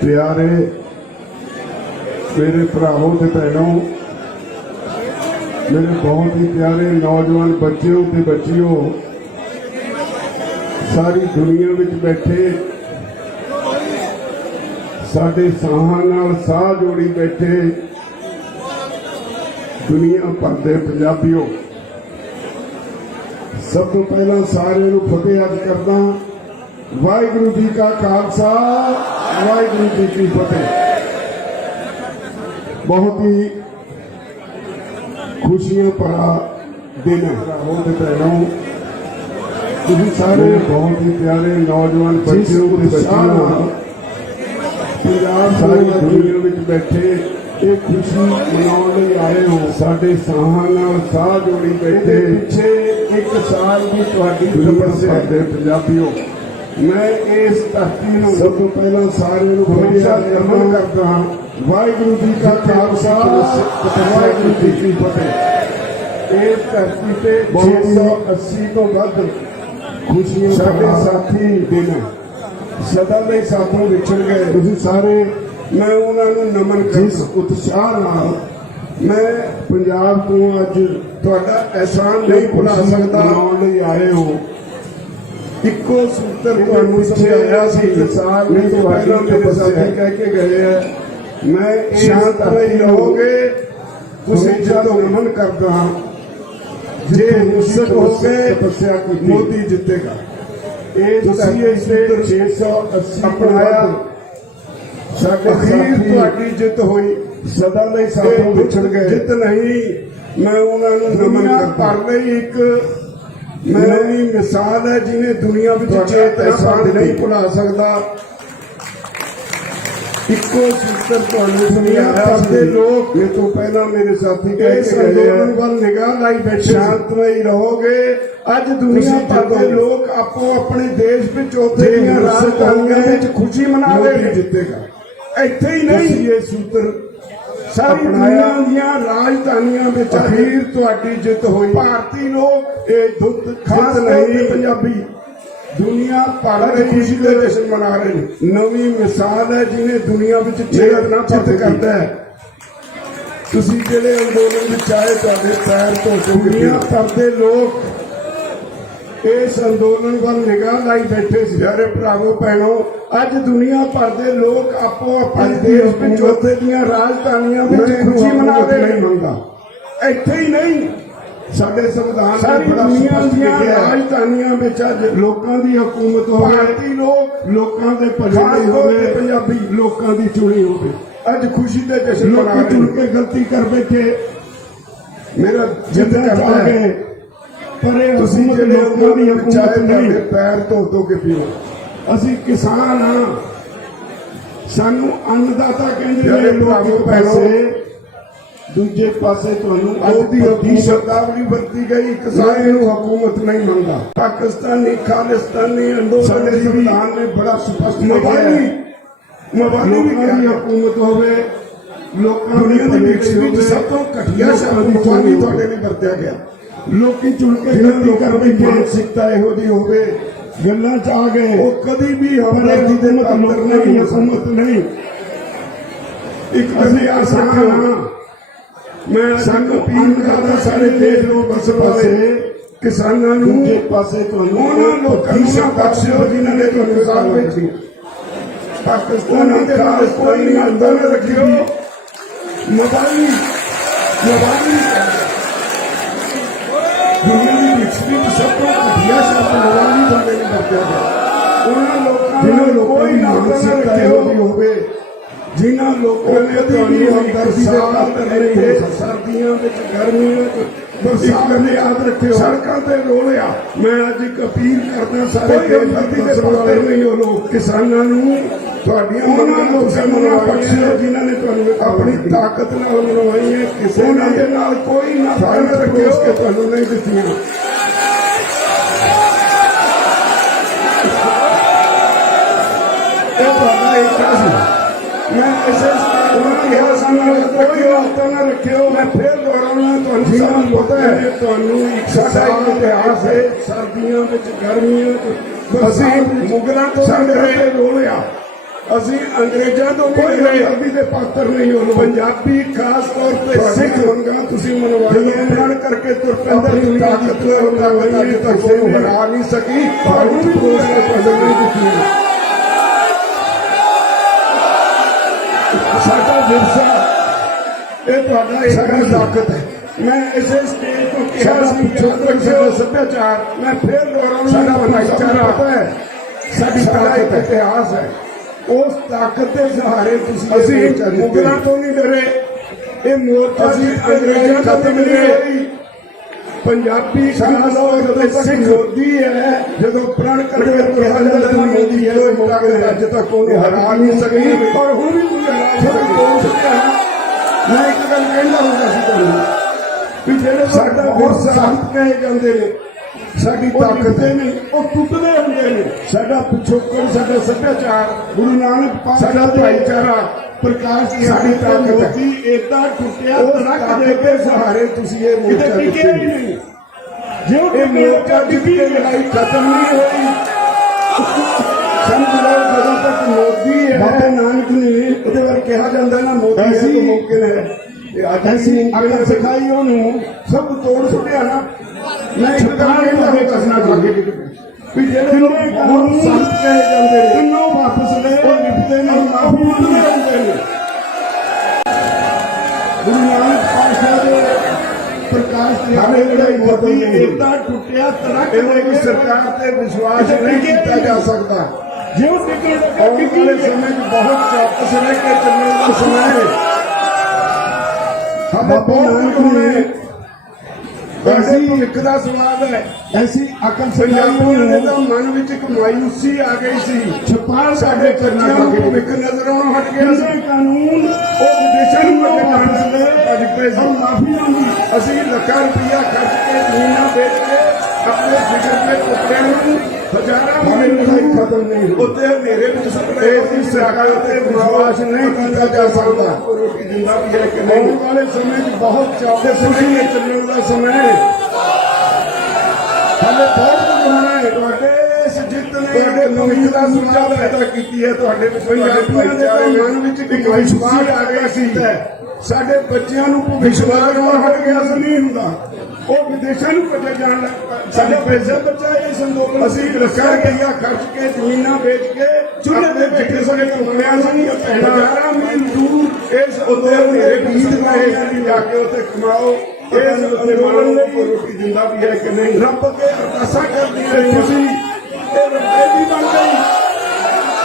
ਪਿਆਰੇ ਮੇਰੇ ਭਰਾਵੋ ਤੇ ਭੈਣੋ, ਮੇਰੇ ਬਹੁਤ ਹੀ ਪਿਆਰੇ ਨੌਜਵਾਨ ਬੱਚਿਓ ਤੇ ਬੱਚੀਓ, ਸਾਰੀ ਦੁਨੀਆ ਵਿੱਚ ਬੈਠੇ, ਸਾਡੇ ਸਾਹਾਂ ਨਾਲ ਸਾਹ ਜੋੜੀ ਬੈਠੇ ਦੁਨੀਆ ਭਰ ਦੇ ਪੰਜਾਬੀਓ, ਸਭ ਤੋਂ ਪਹਿਲਾਂ ਸਾਰਿਆਂ ਨੂੰ ਫਤਿਹ ਅਰਜ਼ ਕਰਦਾ। ਵਾਹਿਗੁਰੂ ਜੀ ਕਾ ਖਾਲਸਾ, ਵਾਹਿਗੁਰੂ ਜੀ ਕੀ ਫਤਿਹ। ਬਹੁਤ ਹੀ खुशियां भरा दिन है। बहुत भैनों, तुम सारे बहुत ही प्यारे नौजवान बच्चों ते बच्चियां पंजाब सारी दुनिया में बैठे ये खुशी मनाने आए हो। साडे साहां नाल साह जोड़ी बैठे पिछे एक साल की तुहाडी तपस्या दे पंजाबियों। मैं इस धरती नूं सब तो पहला सारे नूं हमेशा नमन करदा हां। वाहिगुरू जी का खालसा, वाहिगुरू जी की फतेह। इस धरती ते 680 तो वध खुशियां साडे साथी दिन सदा ਲਈ ਸਾਥੋਂ ਵਿਛੜ ਗਏ। ਤੁਸੀਂ ਸਾਰੇ मैं उन्होंने नमन जिस उत्साह नाल मैं पंजाब तो अज तुहाडा एहसान नहीं भुला सकता आए हो। इको सूत्र तुहानू समझाया सी साल नहीं तो पहला मेरे साथी कह के गए है मैं शांत नहीं रहोगे तुसीं जदों नमन करदा जे मुसद हो गए तपस्या की मोदी जितेगा। ये तुसीं इस 680 अपनाया अखीर जित हुई सदा नहीं साथों विछड़ गए। जित नहीं मैं उन्होंने नमन करने एक नवी मिसाल है जिन्हें दुनिया में चेत एहसान नहीं भुला सकता। इको सूत्र तुहानू समझाया सी लोग ये तो पहला मेरे साथी इस अंदोलन वाल निगाह लाई बैठे शांत नहीं रहोगे। अज दुनिया भर के लोग आपो अपने देश में उत्थे दीआं राजधानियां विच खुशी मना रहे जितेगा। ਇੱਥੇ ਹੀ ਨਹੀਂ ਇਹ ਸੂਤਰ ਸਾਰੀ ਦੁਨੀਆ ਦੀਆਂ ਰਾਜਧਾਨੀਆਂ ਵਿੱਚ ਅਖੀਰ ਤੁਹਾਡੀ ਜਿੱਤ ਹੋਈ। ਭਾਰਤੀ ਲੋਕ ਇਹ ਦੁੱਧ ਖਾਸ ਨਹੀਂ ਪੰਜਾਬੀ ਦੁਨੀਆ ਭਰ ਦੇ ਖੁਸ਼ੀ ਦੇ ਜਸ਼ਨ ਮਨਾ ਰਹੇ ਨੇ। ਨਵੀਂ ਮਿਸਾਲ ਹੈ ਜਿਹਨੇ ਦੁਨੀਆ ਵਿੱਚ ਚਿਹਰਾ ਨਾ ਜਿੱਤ ਕਰਦਾ ਹੈ। ਤੁਸੀਂ ਜਿਹੜੇ ਅੰਦੋਲਨ ਵਿੱਚ ਆਏ ਤੁਹਾਡੇ ਪੈਰ ਤੋਂ ਦੁਨੀਆ ਭਰ ਦੇ ਲੋਕ इस अंदोलन वाल निगाह लाई बैठे सी। प्यारे भरावो भैनों, अज दुनिया भर के लोग आपो अपने देश में चौथे दीआं राजधानियां विच खुशी मना रहे हैं। इत्थे ही नहीं साडे संविधान सारी दुनिया दीआं राजधानियां विच अज लोकां दी हुकूमत होवे। भारती लोग लोकां दे भजन होवे पंजाबी लोकां दी चुनी होवे। अज खुशी दे जश्न मना रहे चुन के गलती कर बैठे मेरा जिद करता है पर लोगों की हुकूमत नहीं। पैर धो के पीओ असी किसान हाँ सानू अन्नदाता कहते हैं पैसे दूजे पासे तुहानू शब्दावली वरती गई किसान हुकूमत नहीं मंगता। पाकिस्तानी खालिस्तानी अंदोलन संविधान ने बड़ा स्पष्ट मवाली भी हुकूमत होवे लोकां दी सब तो घटिया शब्द मवाली तुहाडे लिए वरत्या गया। लोकी चुन के गलती कर बैठे मानसिकता इहो जी होवे गल्लां च आ गए वो कभी भी हमदर्दी दे मतलब नहीं हुकूमत नहीं। एक कभी आसान हाँ मैं सानू अपील करदा सारे देश नूं बस पासे किसानां नूं दूजे पासे तुहानू उन्हां लोकां नूं बख्शो जिन्हां ने तुहानू किसान वेची पाकिस्तानी दे नाल कोई अंदर रखियो मवाली दुनिया की विकसित सब तो घटिया शब्द मवाली तुहाडे लिए वरत्या गया। उन्हां लोकां नूं कोई मानसिकता इहो जी होवे जिन्हां लोकां ने तुहानू हमदर्दी दे पात्र नहीं सर्दियां विच गर्मियां बरसात ने याद रखियो सड़कां ते रोलिया। मैं अज एक अपील करदा सारे हमदर्दी दे पात्र नहीं हो लोग किसानां नूं तुहाडीआं उन्हां लोकां नूं बख्शो जिन्हां ने तुहानू अपनी ताकत नाल मनवाई है। किसी दे नाल कोई ना ताकत रखियो कि तुहानू नहीं दित्तियां। ਇਹ ਤੁਹਾਡਾ ਇੱਕ ਸੀ मैं इसे रखियो मैं फिर दोहराना तुहानू पता है तुहानू साडा इतिहास है सर्दियों विच गर्मियों असीं मुगलों तो डरे रोलिया असीं अंग्रेजों तो कोई हमदर्दी दे पात्र नहीं हो। पंजाबी खास तौर पे सिख मंगना तुसीं मनवाई प्रण करके तुर पैंदे ताकत मनवाई तो कोई हरा नहीं सकी तुहानू भी कोई पसंद नहीं दित्ती। साडा विरसा ये तुहाडा एक ताकत है। मैं इसे स्टेज तो कहा सभ्याचार मैं फिर दोहराऊं साडा भाईचारा पता है साडी ताकत इतिहास है उस ताकत के सहारे मुगलों तो नहीं डरे ਇਹ ਮੋਰਚਾ ਅਸੀਂ ਅੰਗਰੇਜ਼ਾਂ ਦਾ ਖਤਮ ਨਹੀਂ ਨਹੀਂ ਹੋਈ। ਪੰਜਾਬੀ ਖਾਸ ਤੌਰ ਤੇ ਮੋਦੀ ਹੈ, ਜਦੋਂ ਪ੍ਰਣ ਕਰਕੇ ਕਿਹਾ ਜਾਂਦਾ ਹੈ ਮੋਦੀ ਹੈ, ਉਹ ਮੌਕੇ ਤੇ ਅੱਜ ਤੱਕ ਉਹਨੂੰ ਹਰਾ ਨਹੀਂ ਸਕੀ ਔਰ ਹੁਣ ਵੀ ਕੋਈ ਹਰਾ ਨਹੀਂ ਸਕਿਆ। ਮੈਂ ਇੱਕ ਗੱਲ ਕਹਿੰਦਾ ਹੁੰਦਾ ਸੀ ਤੁਹਾਨੂੰ ਵੀ ਜਿਹੜੇ ਸਾਡਾ ਵਿਰਸਾ ਕਹੇ ਜਾਂਦੇ ਨੇ, ਸਾਡੀ ਤਾਕਤ ਨਹੀਂ, ਉਹ ਟੁੱਟਦੇ ਹੁੰਦੇ ਨੇ। ਸਾਡਾ ਪਿਛੋਕੜ, ਸਾਡਾ ਸੱਭਿਆਚਾਰ, ਗੁਰੂ ਨਾਨਕ ਪਾਤਸ਼ਾਹ ਸਾਡਾ ਭਾਈਚਾਰਾ, ਪ੍ਰਕਾਸ਼ ਦੀ ਸਾਡੀ ਤਾਕਤ ਮੋਦੀ ਏਦਾਂ ਟੁੱਟਿਆ ਤੱਕ ਦੇ ਕੇ ਸਹਾਰੇ ਤੁਸੀਂ ਇਹ ਮੋਰਚਾ ਟਿਕਿਆ ਹੀ ਨਹੀਂ। ਜਿਉਂ ਇਹ ਮੋਰਚਾ ਟਿਕੀ ਲੜਾਈ ਖਤਮ ਨਹੀਂ ਹੋਈ। ਸਮਝ ਲਓ ਜਦੋਂ ਤੱਕ ਮੋਦੀ ਹੈ, ਬਾਬਾ ਨਾਨਕ ਨੇ ਉਹਦੇ ਬਾਰੇ ਕਿਹਾ ਜਾਂਦਾ ਨਾ ਮੋਦੀ ਹੈ ਤਾਂ ਮੁਮਕਿਨ ਹੈ। ਅਸੀਂ ਅਕਲ ਸਿਖਾਈ ਉਹਨੂੰ, ਸਭ ਤੋੜ ਸੁੱਟਿਆ ਨਾ। ਮੈਂ ਇੱਕ ਗੱਲ ਕਹਿੰਦਾ ਹਾਂ ਦੱਸਣਾ ਚਾਹੁੰਦਾ ਵੀ ਜਿਹੜੇ ਲੋਕ ਕਾਨੂੰਨ ਸੰਤ ਕਹੇ ਜਾਂਦੇ ਨੇ, ਤਿੰਨੋਂ ਵਾਪਸ ਲੈ ਉਹ ਲਿਖਦੇ ਨੇ, ਮਾਫੀ ਮੰਗਦੇ ਹੁੰਦੇ ਨੇ। ਗੁਰੂ ਨਾਨਕ ਪਾਤਸ਼ਾਹ ਦੇ ਪ੍ਰਕਾਸ਼ ਦੇ ਆਲੇ ਜਿਹੜਾ ਮੋਦੀ ਏਦਾਂ ਟੁੱਟਿਆ ਤਰਕ ਇਹਨੇ ਕਿ ਸਰਕਾਰ ਤੇ ਵਿਸ਼ਵਾਸ ਨਹੀਂ ਕੀਤਾ ਜਾ ਸਕਦਾ। ਜਿਉਂ ਆਉਣ ਵਾਲੇ ਸਮੇਂ 'ਚ ਬਹੁਤ ਚੌਕਸ ਰਹਿ ਕੇ ਚੱਲਣ ਦਾ ਸਮਾਂ ਹੈ। ਬਾਬਾ ਨਾਨਕ ਨੇ ਐਸੀ ਇੱਕ ਦਾ ਸਵਾਦ ਹੈ, ਐਸੀ ਅਕਲ ਪੰਜਾਬੀਆਂ ਦੇ ਤਾਂ ਮਨ ਵਿੱਚ ਇੱਕ ਮਾਯੂਸੀ ਆ ਗਈ ਸੀ। ਛਪਾਲ ਸਾਡੇ ਬੱਚਿਆਂ ਨੂੰ ਭਵਿੱਖ ਨਜ਼ਰ ਆਉਣੋਂ ਹਟ ਗਿਆ ਸੀ। ਕਾਨੂੰਨ ਉਹ ਵਿਦੇਸ਼ਾਂ ਨੂੰ ਅੱਗੇ ਜਾਣ ਦੇ ਅੱਜ ਪਏ ਸੀ। ਮਾਫੀ ਮੰਗੀ, ਅਸੀਂ ਲੱਖਾਂ ਰੁਪਈਆ ਖਰਚ ਕੇ ਜ਼ਮੀਨਾਂ ਵੇਚ ਕੇ ਆਪਣੇ ਫਿਕਰ ਦੇ ਪੁੱਤਰਾਂ ਨੂੰ ਹਜ਼ਾਰਾਂ ਮਹੀਨੇ ਖਤਮ ਨਹੀਂ ਉੱਤੇ ਹਨੇਰੇ ਵਿੱਚ ਸੁੱਟੇ। ਇਸ ਸਰਕਾਰ ਤੇ ਵਿਸ਼ਵਾਸ ਨਹੀਂ ਕੀਤਾ ਜਾ ਸਕਦਾ। ਰੋਟੀ ਜਿੰਦਾ ਵੀ ਹੈ ਕਿ ਨਹੀਂ। ਆਉਣ ਵਾਲੇ ਸਮੇਂ 'ਚ ਬਹੁਤ ਚਾਹਤੇ ਤੁਸੀਂ ਇਹ ਚੱਲਣ ਦਾ ਸਮਾਂ ਹੈ। ਹਾਲੇ ਬਹੁਤ ਕੁਝ ਹੋਣਾ ਹੈ। ਤੁਹਾਡੇ ਇਸ ਜਿੱਤ ਨੇ ਤੁਹਾਡੇ ਨਵੀਂ ਦਾ ਸੁਝਾਅ ਪੈਦਾ ਕੀਤੀ ਹੈ। ਤੁਹਾਡੇ ਵਿੱਚ ਪੰਜਾਬੀਆਂ ਦੇ ਮਨ ਵਿੱਚ ਇੱਕ ਵਿਸ਼ਵਾਸ ਆ ਗਿਆ ਸੀ। ਸਾਡੇ ਬੱਚਿਆਂ ਨੂੰ ਵਿਸ਼ਵਾਸ ਹਟ ਗਿਆ ਸੀ ਨਹੀਂ ਹੁੰਦਾ। ਉਹ ਵਿਦੇਸ਼ਾਂ ਨੂੰ ਭੱਜੇ ਜਾਣ ਲੱਗ। ਸਾਡੇ ਪੈਸੇ ਬਚਾਏ ਇਸ ਅੰਦੋਲਨ। ਅਸੀਂ ਲੱਖਾਂ ਰੁਪਈਆ ਖਰਚ ਕੇ ਜ਼ਮੀਨਾਂ ਵੇਚ ਕੇ ਚੁੱਲ੍ਹੇ ਦੇ ਬੈਠੇ ਸਾਡੇ ਕਮਲਿਆਂ ਸੀ। ਹਜ਼ਾਰਾਂ ਮੀਲ ਦੂਰ ਇਸ ਅੰਦੋਲਨ ਦੇ ਗੀਤ ਗਾਏ ਜਾ ਕੇ ਉੱਥੇ ਕਮਾਓ। ਇਸ ਅੰਦੋਲਨ ਲਈ ਰੋਟੀ ਜਿੰਦਾ ਵੀ ਹੈ ਕਿ ਨਹੀਂ। ਰੱਬ ਅੱਗੇ ਅਰਦਾਸਾਂ ਕਰਦੀ ਰਹੀ ਤੁਸੀਂ। ਇਹ ਰੱਬੇਦੀ ਬਣ ਗਈ।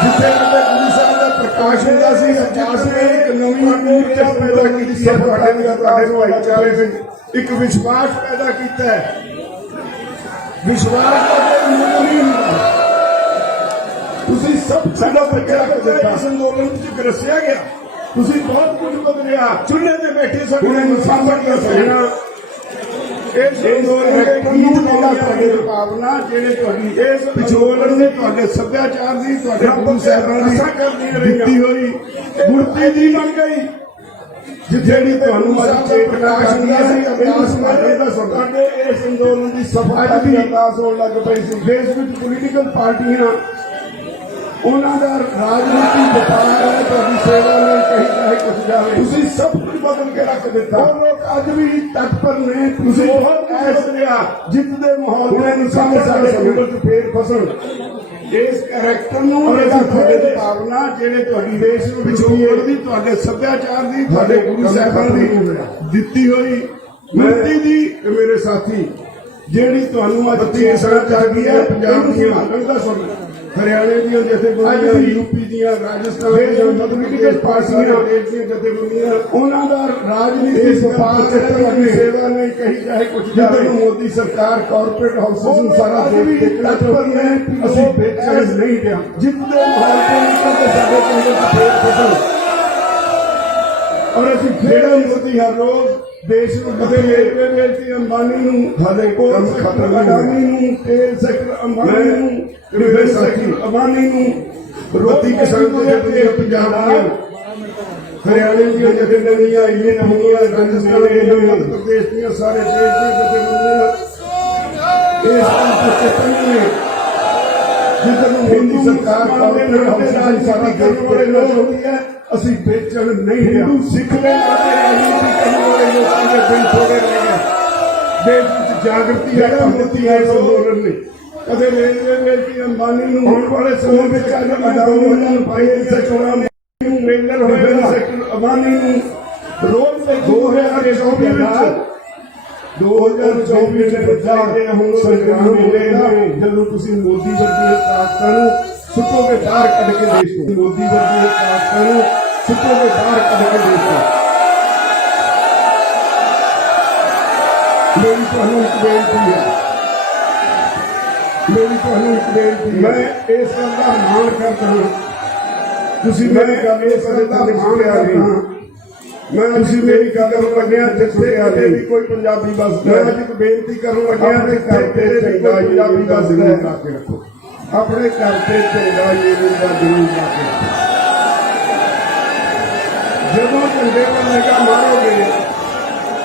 ਜਿੱਥੇ ਕਦੇ ਗੁਰੂ ਸਾਹਿਬ ਦਾ ਪ੍ਰਕਾਸ਼ ਹੁੰਦਾ ਸੀ, ਅਰਦਾਸ ਨੇ ਇੱਕ ਨਵੀਂ ਊਰਜਾ ਪੈਦਾ ਕੀਤੀ ਹੈ। ਤੁਹਾਡੇ ਭਾਈਚਾਰੇ ਵਿੱਚ ਇੱਕ ਵਿਸ਼ਵਾਸ ਪੈਦਾ ਕੀਤਾ ਹੈ। ਵਿਸ਼ਵਾਸ ਦਾ ਮੁੱਲ ਨਹੀਂ ਹੁੰਦਾ। ਤੁਸੀਂ ਸਭ ਸਾਡਾ ਬੱਚਾ ਇਸ ਅੰਦੋਲਨ ਵਿੱਚ ਰਸਿਆ ਗਿਆ। ਤੁਸੀਂ ਬਹੁਤ ਕੁਝ ਬਦਲਿਆ। ਚੁੱਲ੍ਹੇ ਤੇ ਬੈਠੇ ਸਾਡੇ ਨੂੰ ਸਾਂਭਣ ਦਾ ਸਹਿਣਾ। ਇਸ ਅੰਦੋਲਨ ਦੇ ਗੀਤ ਗਾਉਣਾ ਤੁਹਾਡੇ ਭਾਵਨਾ, ਜਿਹੜੇ ਤੁਹਾਡੀ ਇਸ ਪਿਛੋਕੜ ਦੇ ਤੁਹਾਡੇ ਸੱਭਿਆਚਾਰ ਦੀ, ਤੁਹਾਡੇ ਗੁਰੂ ਸਾਹਿਬਾਨ ਦੀ ਦਿੱਤੀ ਹੋਈ ਗੁਰਤੀ ਦੀ ਬਣ ਗਈ। ਜਿਹੜੀ ਤੁਹਾਨੂੰ ਅੱਜ ਪ੍ਰਕਾਸ਼ ਹੁੰਦਾ ਸੀ। ਅਰਦਾਸ ਮਾਰੇ ਦਾ ਸਾਡੇ ਇਸ ਅੰਦੋਲਨ ਦੀ ਸਫਲਤਾ ਦੀ ਅਰਦਾਸ ਹੋਣ ਲੱਗ ਪਈ ਸੀ। ਦੇਸ਼ ਵਿੱਚ ਪੋਲੀਟੀਕਲ ਪਾਰਟੀਆਂ ਉਹਨਾਂ ਦਾ ਰਾਜਨੀਤੀ ਵਪਾਰ ਹੈ। ਤੁਹਾਡੀ ਸੇਵਾ ਲਈ ਕਹੀ ਚਾਹੇ ਕੁਝ ਜਾਵੇ। ਤੁਸੀਂ ਸਭ ਕੁਝ ਬਦਲ ਕੇ ਰੱਖ ਦਿੱਤਾ। ਉਹ ਲੋਕ ਅੱਜ ਵੀ ਤਤਪਰ ਨੇ। ਤੁਸੀਂ ਬਹੁਤ ਐਸ ਰਿਹਾ ਜਿੱਤ ਦੇ ਮਾਹੌਲ ਦੇ ਨਿਸ਼ਾਨੇ ਸਾਡੇ ਸੰਗਲ 'ਚ ਫੇਰ ਫਸਣ। ਇਸ ਕਰੈਕਟਰ ਨੂੰ ਤੁਹਾਡੇ ਦੀ ਭਾਵਨਾ, ਜਿਹੜੇ ਤੁਹਾਡੀ ਦੇਸ਼ ਨੂੰ ਵਿਛੋੜ ਦੀ, ਤੁਹਾਡੇ ਸੱਭਿਆਚਾਰ ਦੀ, ਤੁਹਾਡੇ ਗੁਰੂ ਸਾਹਿਬਾਨ ਦੀ ਦਿੱਤੀ ਹੋਈ ਮਿਹਨਤੀ ਦੀ ਮੇਰੇ ਸਾਥੀ, ਜਿਹੜੀ ਤੁਹਾਨੂੰ ਅੱਜ 30 ਸਾਲ ਚ ਆ ਗਈ ਹੈ। ਪੰਜਾਬ ਦੀਆਂ ਹਰਿਆਣੇ ਦੀਆਂ ਜਥੇਬੰਦੀਆਂ, ਯੂਪੀ ਦੀਆਂ, ਰਾਜਸਥਾਨ ਦੀਆਂ ਪੋਲੀਟੀਕਲ ਪਾਰਟੀਆਂ, ਦੇਸ਼ ਦੀਆਂ ਜਥੇਬੰਦੀਆਂ, ਉਹਨਾਂ ਦਾ ਰਾਜਨੀਤਿਕ ਵਪਾਰ ਤੇ ਤੁਹਾਡੀ ਸੇਵਾ ਨਹੀਂ ਕਹੀ ਚਾਹੇ ਕੁਝ ਜਾਵੇ। ਮੋਦੀ ਸਰਕਾਰ ਕਾਰਪੋਰੇਟ ਹਾਊਸਿਸ ਨੂੰ ਸਾਰਾ ਦੇਖਣਾ ਚਾਹੁੰਦੀ ਹੈ। ਅਸੀਂ ਬੇਚੈਨ ਨਹੀਂ ਰਿਹਾ। ਜਿੱਤ ਦੇ ਮਾਹੌਲ ਤੋਂ ਨਿਕਲ ਕੇ ਸਾਡੇ ਪਿੰਡ ਚ ਫੇਰ ਫਸਲ ਔਰ ਅਸੀਂ ਫੇਰ ਮੋਦੀ ਹਰ ਰੋਜ਼ ਦੇਸ਼ ਨੂੰ ਬਦਲੇ ਵੇਚਦੀ। ਅੰਬਾਨੀ ਨੂੰ ਹਾਲੇ ਕੰਮ ਖਤਮ ਅਡਾਨੀ ਨੂੰ, ਤੇਲ ਸੈਕਟਰ ਅੰਬਾਨੀ ਨੂੰ, ਮੇਰੇ ਸਾਥੀ ਅੰਬਾਨੀ ਨੂੰ, ਰੋਟੀ ਕਿਸਾਨ ਦੇ ਪੰਜਾਬ ਦੀਆਂ, ਹਰਿਆਣੇ ਦੀਆਂ ਜਥੇਬੰਦੀਆਂ, ਇੰਡੀਅਨ ਹੋਈਆਂ, ਰਾਜਸਥਾਨ ਦੀਆਂ, ਮੱਧ ਪ੍ਰਦੇਸ਼ ਦੀਆਂ, ਸਾਰੇ ਦੇਸ਼ ਦੀਆਂ ਜਥੇਬੰਦੀਆਂ ਇਸ ਕੰਮ ਤੋਂ ਚੇਤਨ ਨੇ। ਜਿੱਦਾਂ ਨੂੰ ਮੋਦੀ ਸਰਕਾਰ ਕਾਰਪੋਰੇਟ ਹਾਊਸਿਸ ਸਾਰਾ ਦੇਸ਼ ਵਾਲੇ ਲੋਕ ਹੁੰਦੀ ਹੈ। ਅਸੀਂ ਵੇਚਣ ਨਹੀਂ ਰਿਹਾ। ਸਿੱਖ ਦੇ ਨਾਤੇ ਰਾਜਨੀਤੀ ਕਰਨ ਵਾਲੇ ਲੋਕਾਂ ਦੇ ਦਿਨ ਥੋੜੇ ਰਹਿ ਗਏ। ਦੇਸ਼ ਵਿੱਚ ਜਾਗਰਤੀ ਹੈ ਮੋਦੀ ਹੈ ਇਸ ਅੰਦੋਲਨ ਲਈ। ਕਦੇ ਰੇਲਵੇ ਵੇਚਦੀ ਅੰਬਾਨੀ ਨੂੰ, ਆਉਣ ਵਾਲੇ ਸਮੇਂ ਵਿੱਚ ਅਡਾਨੀ ਨੂੰ, ਭਾਈ ਇਸੇ ਚੋਣਾਂ ਨੂੰ, ਮੇਲਰ ਹੋਏ ਸੈਕਟਰ ਅੰਬਾਨੀ ਨੂੰ ਰੋਜ਼ ਦੇ 2024 ਵਿੱਚ 2024 ਵਿੱਚ ਬੱਚਾ ਹੁਣ ਸੰਗਰਾਮ ਮਿਲੇਗਾ ਜਦੋਂ ਤੁਸੀਂ ਮੋਦੀ ਵਰਗੀ ਤਾਕਤਾਂ ਨੂੰ ਸੁੱਟੋਗੇ ਬਾਹਰ ਕੱਢ ਕੇ ਦੇਸ਼ ਨੂੰ। ਮੋਦੀ ਵਰਗੀ ਤਾਕਤਾਂ ਨੂੰ ਸੁੱਟੋਗੇ ਬਾਹਰ ਕੱਢ ਕੇ ਦੇਸ਼ ਨੂੰ। मेरी ਤੁਹਾਨੂੰ ਇੱਕ ਬੇਨਤੀ ਹੈ मैं इस गल का मान करता हाँ तुसी मेरी गल इस गल का मान करता हाँ मैं तुसी मेरी गल लग्या जिथे किते भी कोई पंजाबी बसदा मैं अज बेनती करूं लग्या जिथे तेरे भी कोई पंजाबी बसदा ला के रखो अपने घर से झंडा यूनियन का जरूर ला के रखो जदों झंडे पर निगाह मारोगे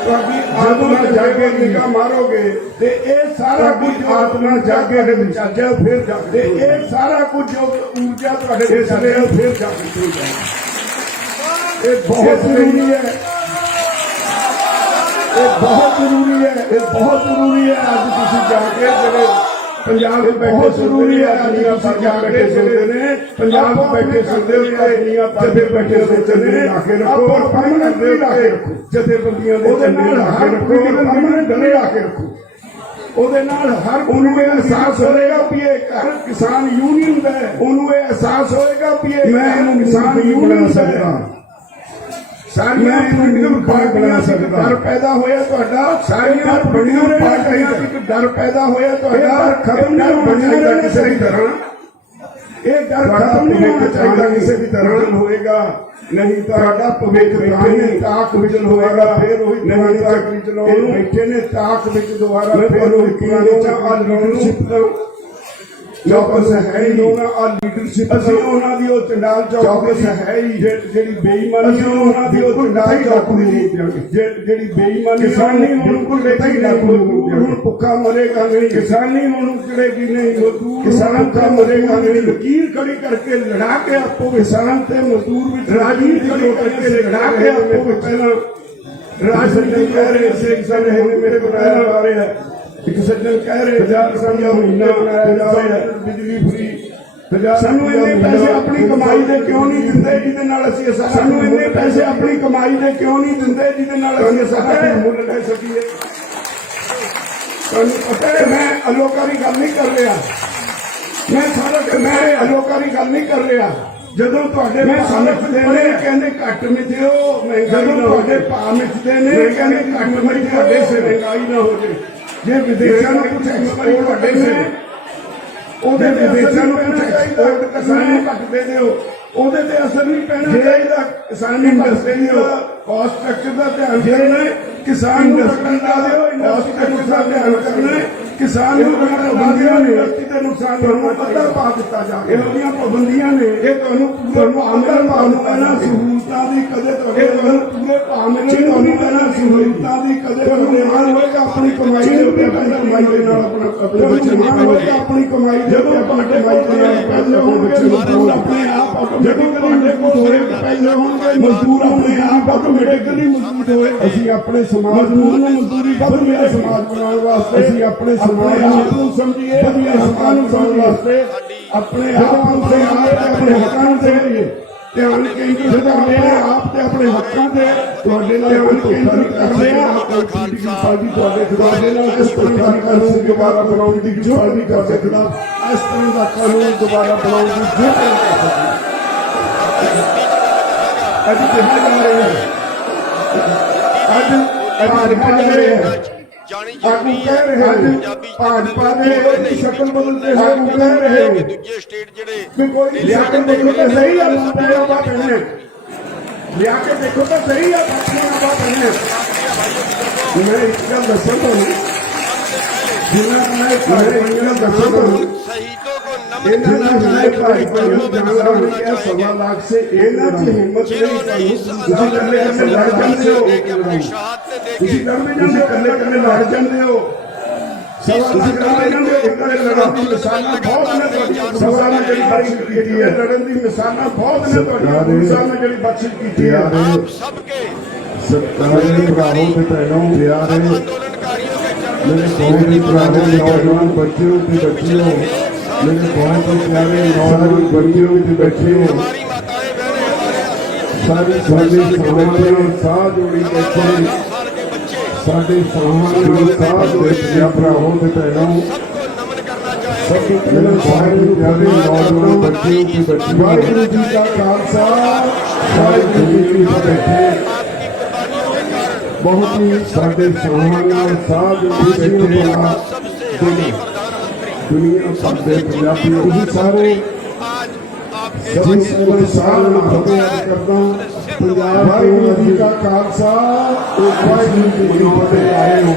आत्मा जागे निगाह मारोगे ते ये सारा कुछ आत्मा जागे विचार फिर जागे ये सारा कुछ जो ऊर्जा तुहाडे विच है फिर जागे हो जाए ये बहुत जरूरी है ये बहुत जरूरी है ये बहुत जरूरी है अज तुसीं जाके जिहड़े पंजाब में बैठे जरूरी है दुनिया भर जाके सुनते ने पंजाब में बैठे सुनते हो दुनिया भर में बैठे सुनते ने आके रखो और परमानेंट भी आके रखो जथेबंदियां दे झंडे आके रखो परमानेंट डंडे आके रखो ਉਹਦੇ ਨਾਲ ਹਰ ਉਹਨੂੰ ਇਹ ਅਹਿਸਾਸ ਹੋਏਗਾ ਵੀ ਇਹ ਘਰ ਕਿਸਾਨ ਯੂਨੀਅਨ ਦਾ ਹੈ ਉਹਨੂੰ ਇਹ ਅਹਿਸਾਸ ਹੋਏਗਾ ਵੀ ਇਹ ਮੈਂ ਇਹਨੂੰ ਕਿਸਾਨ ਯੂਨੀਅਨ ਸਕਦਾ ਸਾਰੀਆਂ ਪੋਲੀਟੀਕਲ ਪਾਰਟੀਆਂ ਦਾ ਡਰ ਪੈਦਾ ਹੋਇਆ ਤੁਹਾਡਾ ਸਾਰੀਆਂ ਪੋਲੀਟੀਕਲ ਪਾਰਟੀਆਂ ਦਾ ਇੱਕ ਡਰ ਪੈਦਾ ਹੋਇਆ ਤੁਹਾਡਾ ਖਤਮ ਨਹੀਂ ਹੋਣਾ ਚਾਹੀਦਾ ਕਿਸੇ ਵੀ ਤਰ੍ਹਾਂ ਇਹ ਡਰ ਖਤਮ ਨਹੀਂ ਹੋਣਾ ਚਾਹੀਦਾ ਕਿਸੇ ਵੀ ਤਰ੍ਹਾਂ ਹੋਏਗਾ नहीं तो भविख ताक विच होगा फिर नहीं बैठे ने ताक विच दोबारा फिर लीडरशिप चौकस है ही लीडरशिप चंडाल चौकस है ही जी बेईमानी चंडाल चौक जी बेईमानी किसानी भुखा मरेगा नहीं किसानी चढ़ेगी नहीं किसान भुखा मरेगा नहीं लकीर खड़ी करके लड़ा के आपको किसान से मजदूर राजनीति खड़ी करके लड़ा के आपको पहला राजनीति कह रहे मेरे को आ रहे हैं एक सज्जन कह रहे 50% का महीना बनाया जा रहा है बिजली फ्री सानू इन्ने पैसे अपनी कमाई दे क्यों नहीं दिंदे जिहदे नाल असीं सानू इन्ने पैसे अपनी कमाई दे क्यों नहीं दिंदे जिहदे नाल असीं सारा मुल ले सकीए सानू पता है मैं अलोकारी गल नहीं कर रहा मैं अलोकारी गल नहीं कर रहा ਜਦੋਂ ਤੁਹਾਡੇ ਮਿੱਥਦੇ ਨੇ ਕਹਿੰਦੇ ਘੱਟ ਮਿੱਥਿਓ ਜਦੋਂ ਤੁਹਾਡੇ ਭਾਅ ਮਿੱਥਦੇ ਨੇ ਕਹਿੰਦੇ ਘੱਟ ਮਿੱਥ ਤੁਹਾਡੇ ਸੇ ਮਹਿੰਗਾਈ ਨਾ ਹੋ ਜੇ ਜੇ ਵਿਦੇਸ਼ਾਂ ਨੂੰ ਕੁਝ ਐਕਸਪੋਰਟ ਤੁਹਾਡੇ ਸੇ ਉਹਦੇ ਵਿਦੇਸ਼ਾਂ ਨੂੰ ਕੁਝ ਐਕਸਪੋਰਟ ਕਿਸਾਨ ਨੂੰ ਘੱਟ ਦੇ ਦਿਓ ਉਹਦੇ ਤੇ ਅਸਰ ਨਹੀਂ ਪੈਣਾ ਚਾਹੀਦਾ ਕਿਸਾਨ ਇੰਡਸਟਰੀ ਦਾ ਕਾਸਟ ਸਟਰਕਚਰ ਦਾ ਧਿਆਨ ਦੇਣਾ ਕਿਸਾਨ ਇੰਡਸਟਰੀ ਦਾ ਕਾਸਟ ਸਟਰਕਚਰ ਦਾ ਧਿਆਨ ਕਰਨਾ किसान पाबंदियां ने ते नुकसान पता पा दिता जाए इहोजियां पाबंदियां ने ये आमदन पाने सहूलतां दी कदे पूरे भाव मिले सहूलतां दी कदे मान होएगा अपनी कमाई दे उत्ते कमाई दे नाल अपना बच्चे मान होएगा अपनी कमाई दे उत्ते अपनी कमाई दे नाल पैसे होणगे अपने आप ऑटोमेटिकली कोल होए पैसे होणगे मजदूर अपने आप ऑटोमेटिकली मजबूत होए असीं अपने समाज ਨੂੰ मजदूरी वध मेरे समाज बनाउण वास्ते असीं अपने समाज ਨੂੰ ਸਮਝੀਏ समाज ਨੂੰ ਬਣਾਉਣ ਵਾਸਤੇ ਆਪਣੇ ਆਪ ਨੂੰ ਆਪਣੇ ਹੱਕਾਂ ਨੂੰ ਸਮਝੀਏ ਧਿਆਨ ਕੇਂਦਰਿਤ ਕਰਦੇ ਆ ਆਪ ਤੇ ਆਪਣੇ ਹੱਕਾਂ ਤੇ ਤੁਹਾਡੇ ਨਾਲ ਧਿਆਨ ਕੇਂਦਰਿਤ ਕਰਦੇ ਆ ਪੋਲੀਟੀਕਲ ਪਾਰਟੀ ਤੁਹਾਡੇ ਖਿਲਾਫ ਨਾਲ ਇਸ ਤਰ੍ਹਾਂ ਦਾ ਕਾਨੂੰਨ ਦੁਬਾਰਾ ਬਣਾਉਣ ਦੀ ਜੋ ਨਹੀਂ ਕਰ ਸਕਦਾ ਇਸ ਤਰ੍ਹਾਂ ਦਾ ਕਾਨੂੰਨ ਦੁਬਾਰਾ ਬਣਾਉਣ ਦੀ ਜੋ ਕਰ ਸਕਦਾ ਅੱਜ ਕਿਹਾ ਜਾ ਰਿਹਾ ਹੈ ਅੱਜ ਕਿਹਾ ਜਾ ਰਿਹਾ ਹੈ आगू कह रहे हैं भाजपा ने शक्ल बदलते हैं वो कह रहे हैं दूसरे स्टेट जेडे कोई शक्ल बदलते सही है अपने आप पहने लिया के देखो तो सही है अपने आप पहने मैं इसका दर्शन हूँ जिन्हें मैं दर्शन हूँ सवा लाख से हिम्मत लड़ जाते हो लड़न की मिसालां बहुत ने जी बख्शिश की सरकारी भरावों के भैनों प्यारे मेरे बहुत ही प्यारे नौजवान बच्चों की बच्चियों मेरे बहुत ही प्यारे नौजवान बच्चियों की बच्चियों सारी सारी समाज साथ जोड़ी बैठे साढ़े साथ भरावों के भैनों मेरे बहुत ही प्यारे नौजवान बच्चों की बच्चियों वाहिगुरू जी का खालसा वाहिगुरू जी की फतेह ਬਹੁਤ ਹੀ ਸਾਡੇ ਸਨਮਾਨ ਨਾਲ ਸਾਧ ਬੈਠੇ ਆ ਦੁਨੀਆ ਭਰ ਦੇ ਪੰਜਾਬੀ ਉਹ ਸਾਰੇ ਜਿਸ ਨੂੰ ਸਾਲ ਨੂੰ ਫਤਿਹ ਕਰਦਾ ਪੰਜਾਬ ਵਾਹਿਗੁਰੂ ਜੀ ਦਾ ਖਾਲਸਾ ਵਾਹਿਗੁਰੂ ਜੀ ਕੀ ਫਤਿਹ ਆਏ ਹੋ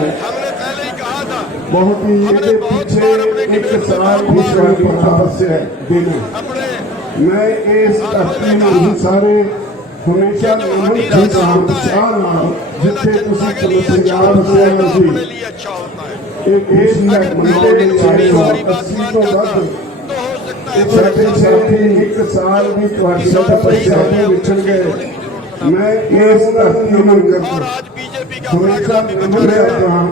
ਬਹੁਤ ਹੀ ਇਹਦੇ ਪਿੱਛੇ ਇੱਕ ਸਾਲ ਵਿਸ਼ਵਾਸ ਤਪੱਸਿਆ ਦਿਨ ਮੈਂ ਇਸ ਧਰਤੀ ਨੂੰ ਸਾਰੇ ਹਮੇਸ਼ਾ ਨਮਨ ਕਰਦਾ ਹਾਂ ਉਤਸ਼ਾਹ ਨਾਲ ਜਿੱਥੇ ਤੁਸੀਂ ਪੰਜਾਬ ਸੇ ਸੀ ਇਹ ਦੇਸ਼ ਦਾ ਮੰਨਦੇ ਚਾਹੇ 80 ਤੋਂ ਵੱਧ ਇਹ ਸਾਡੇ ਸਾਥੀ ਇੱਕ ਸਾਲ ਦੀ ਤੁਹਾਡੀ ਤਪੱਸਿਆ ਤੋਂ ਵਿਛੜ ਗਏ ਮੈਂ ਇਸ ਧਰਤੀ ਨੂੰ ਕਰਦਾ ਹਮੇਸ਼ਾ ਨਮਨ ਕਰਦਾ ਹਾਂ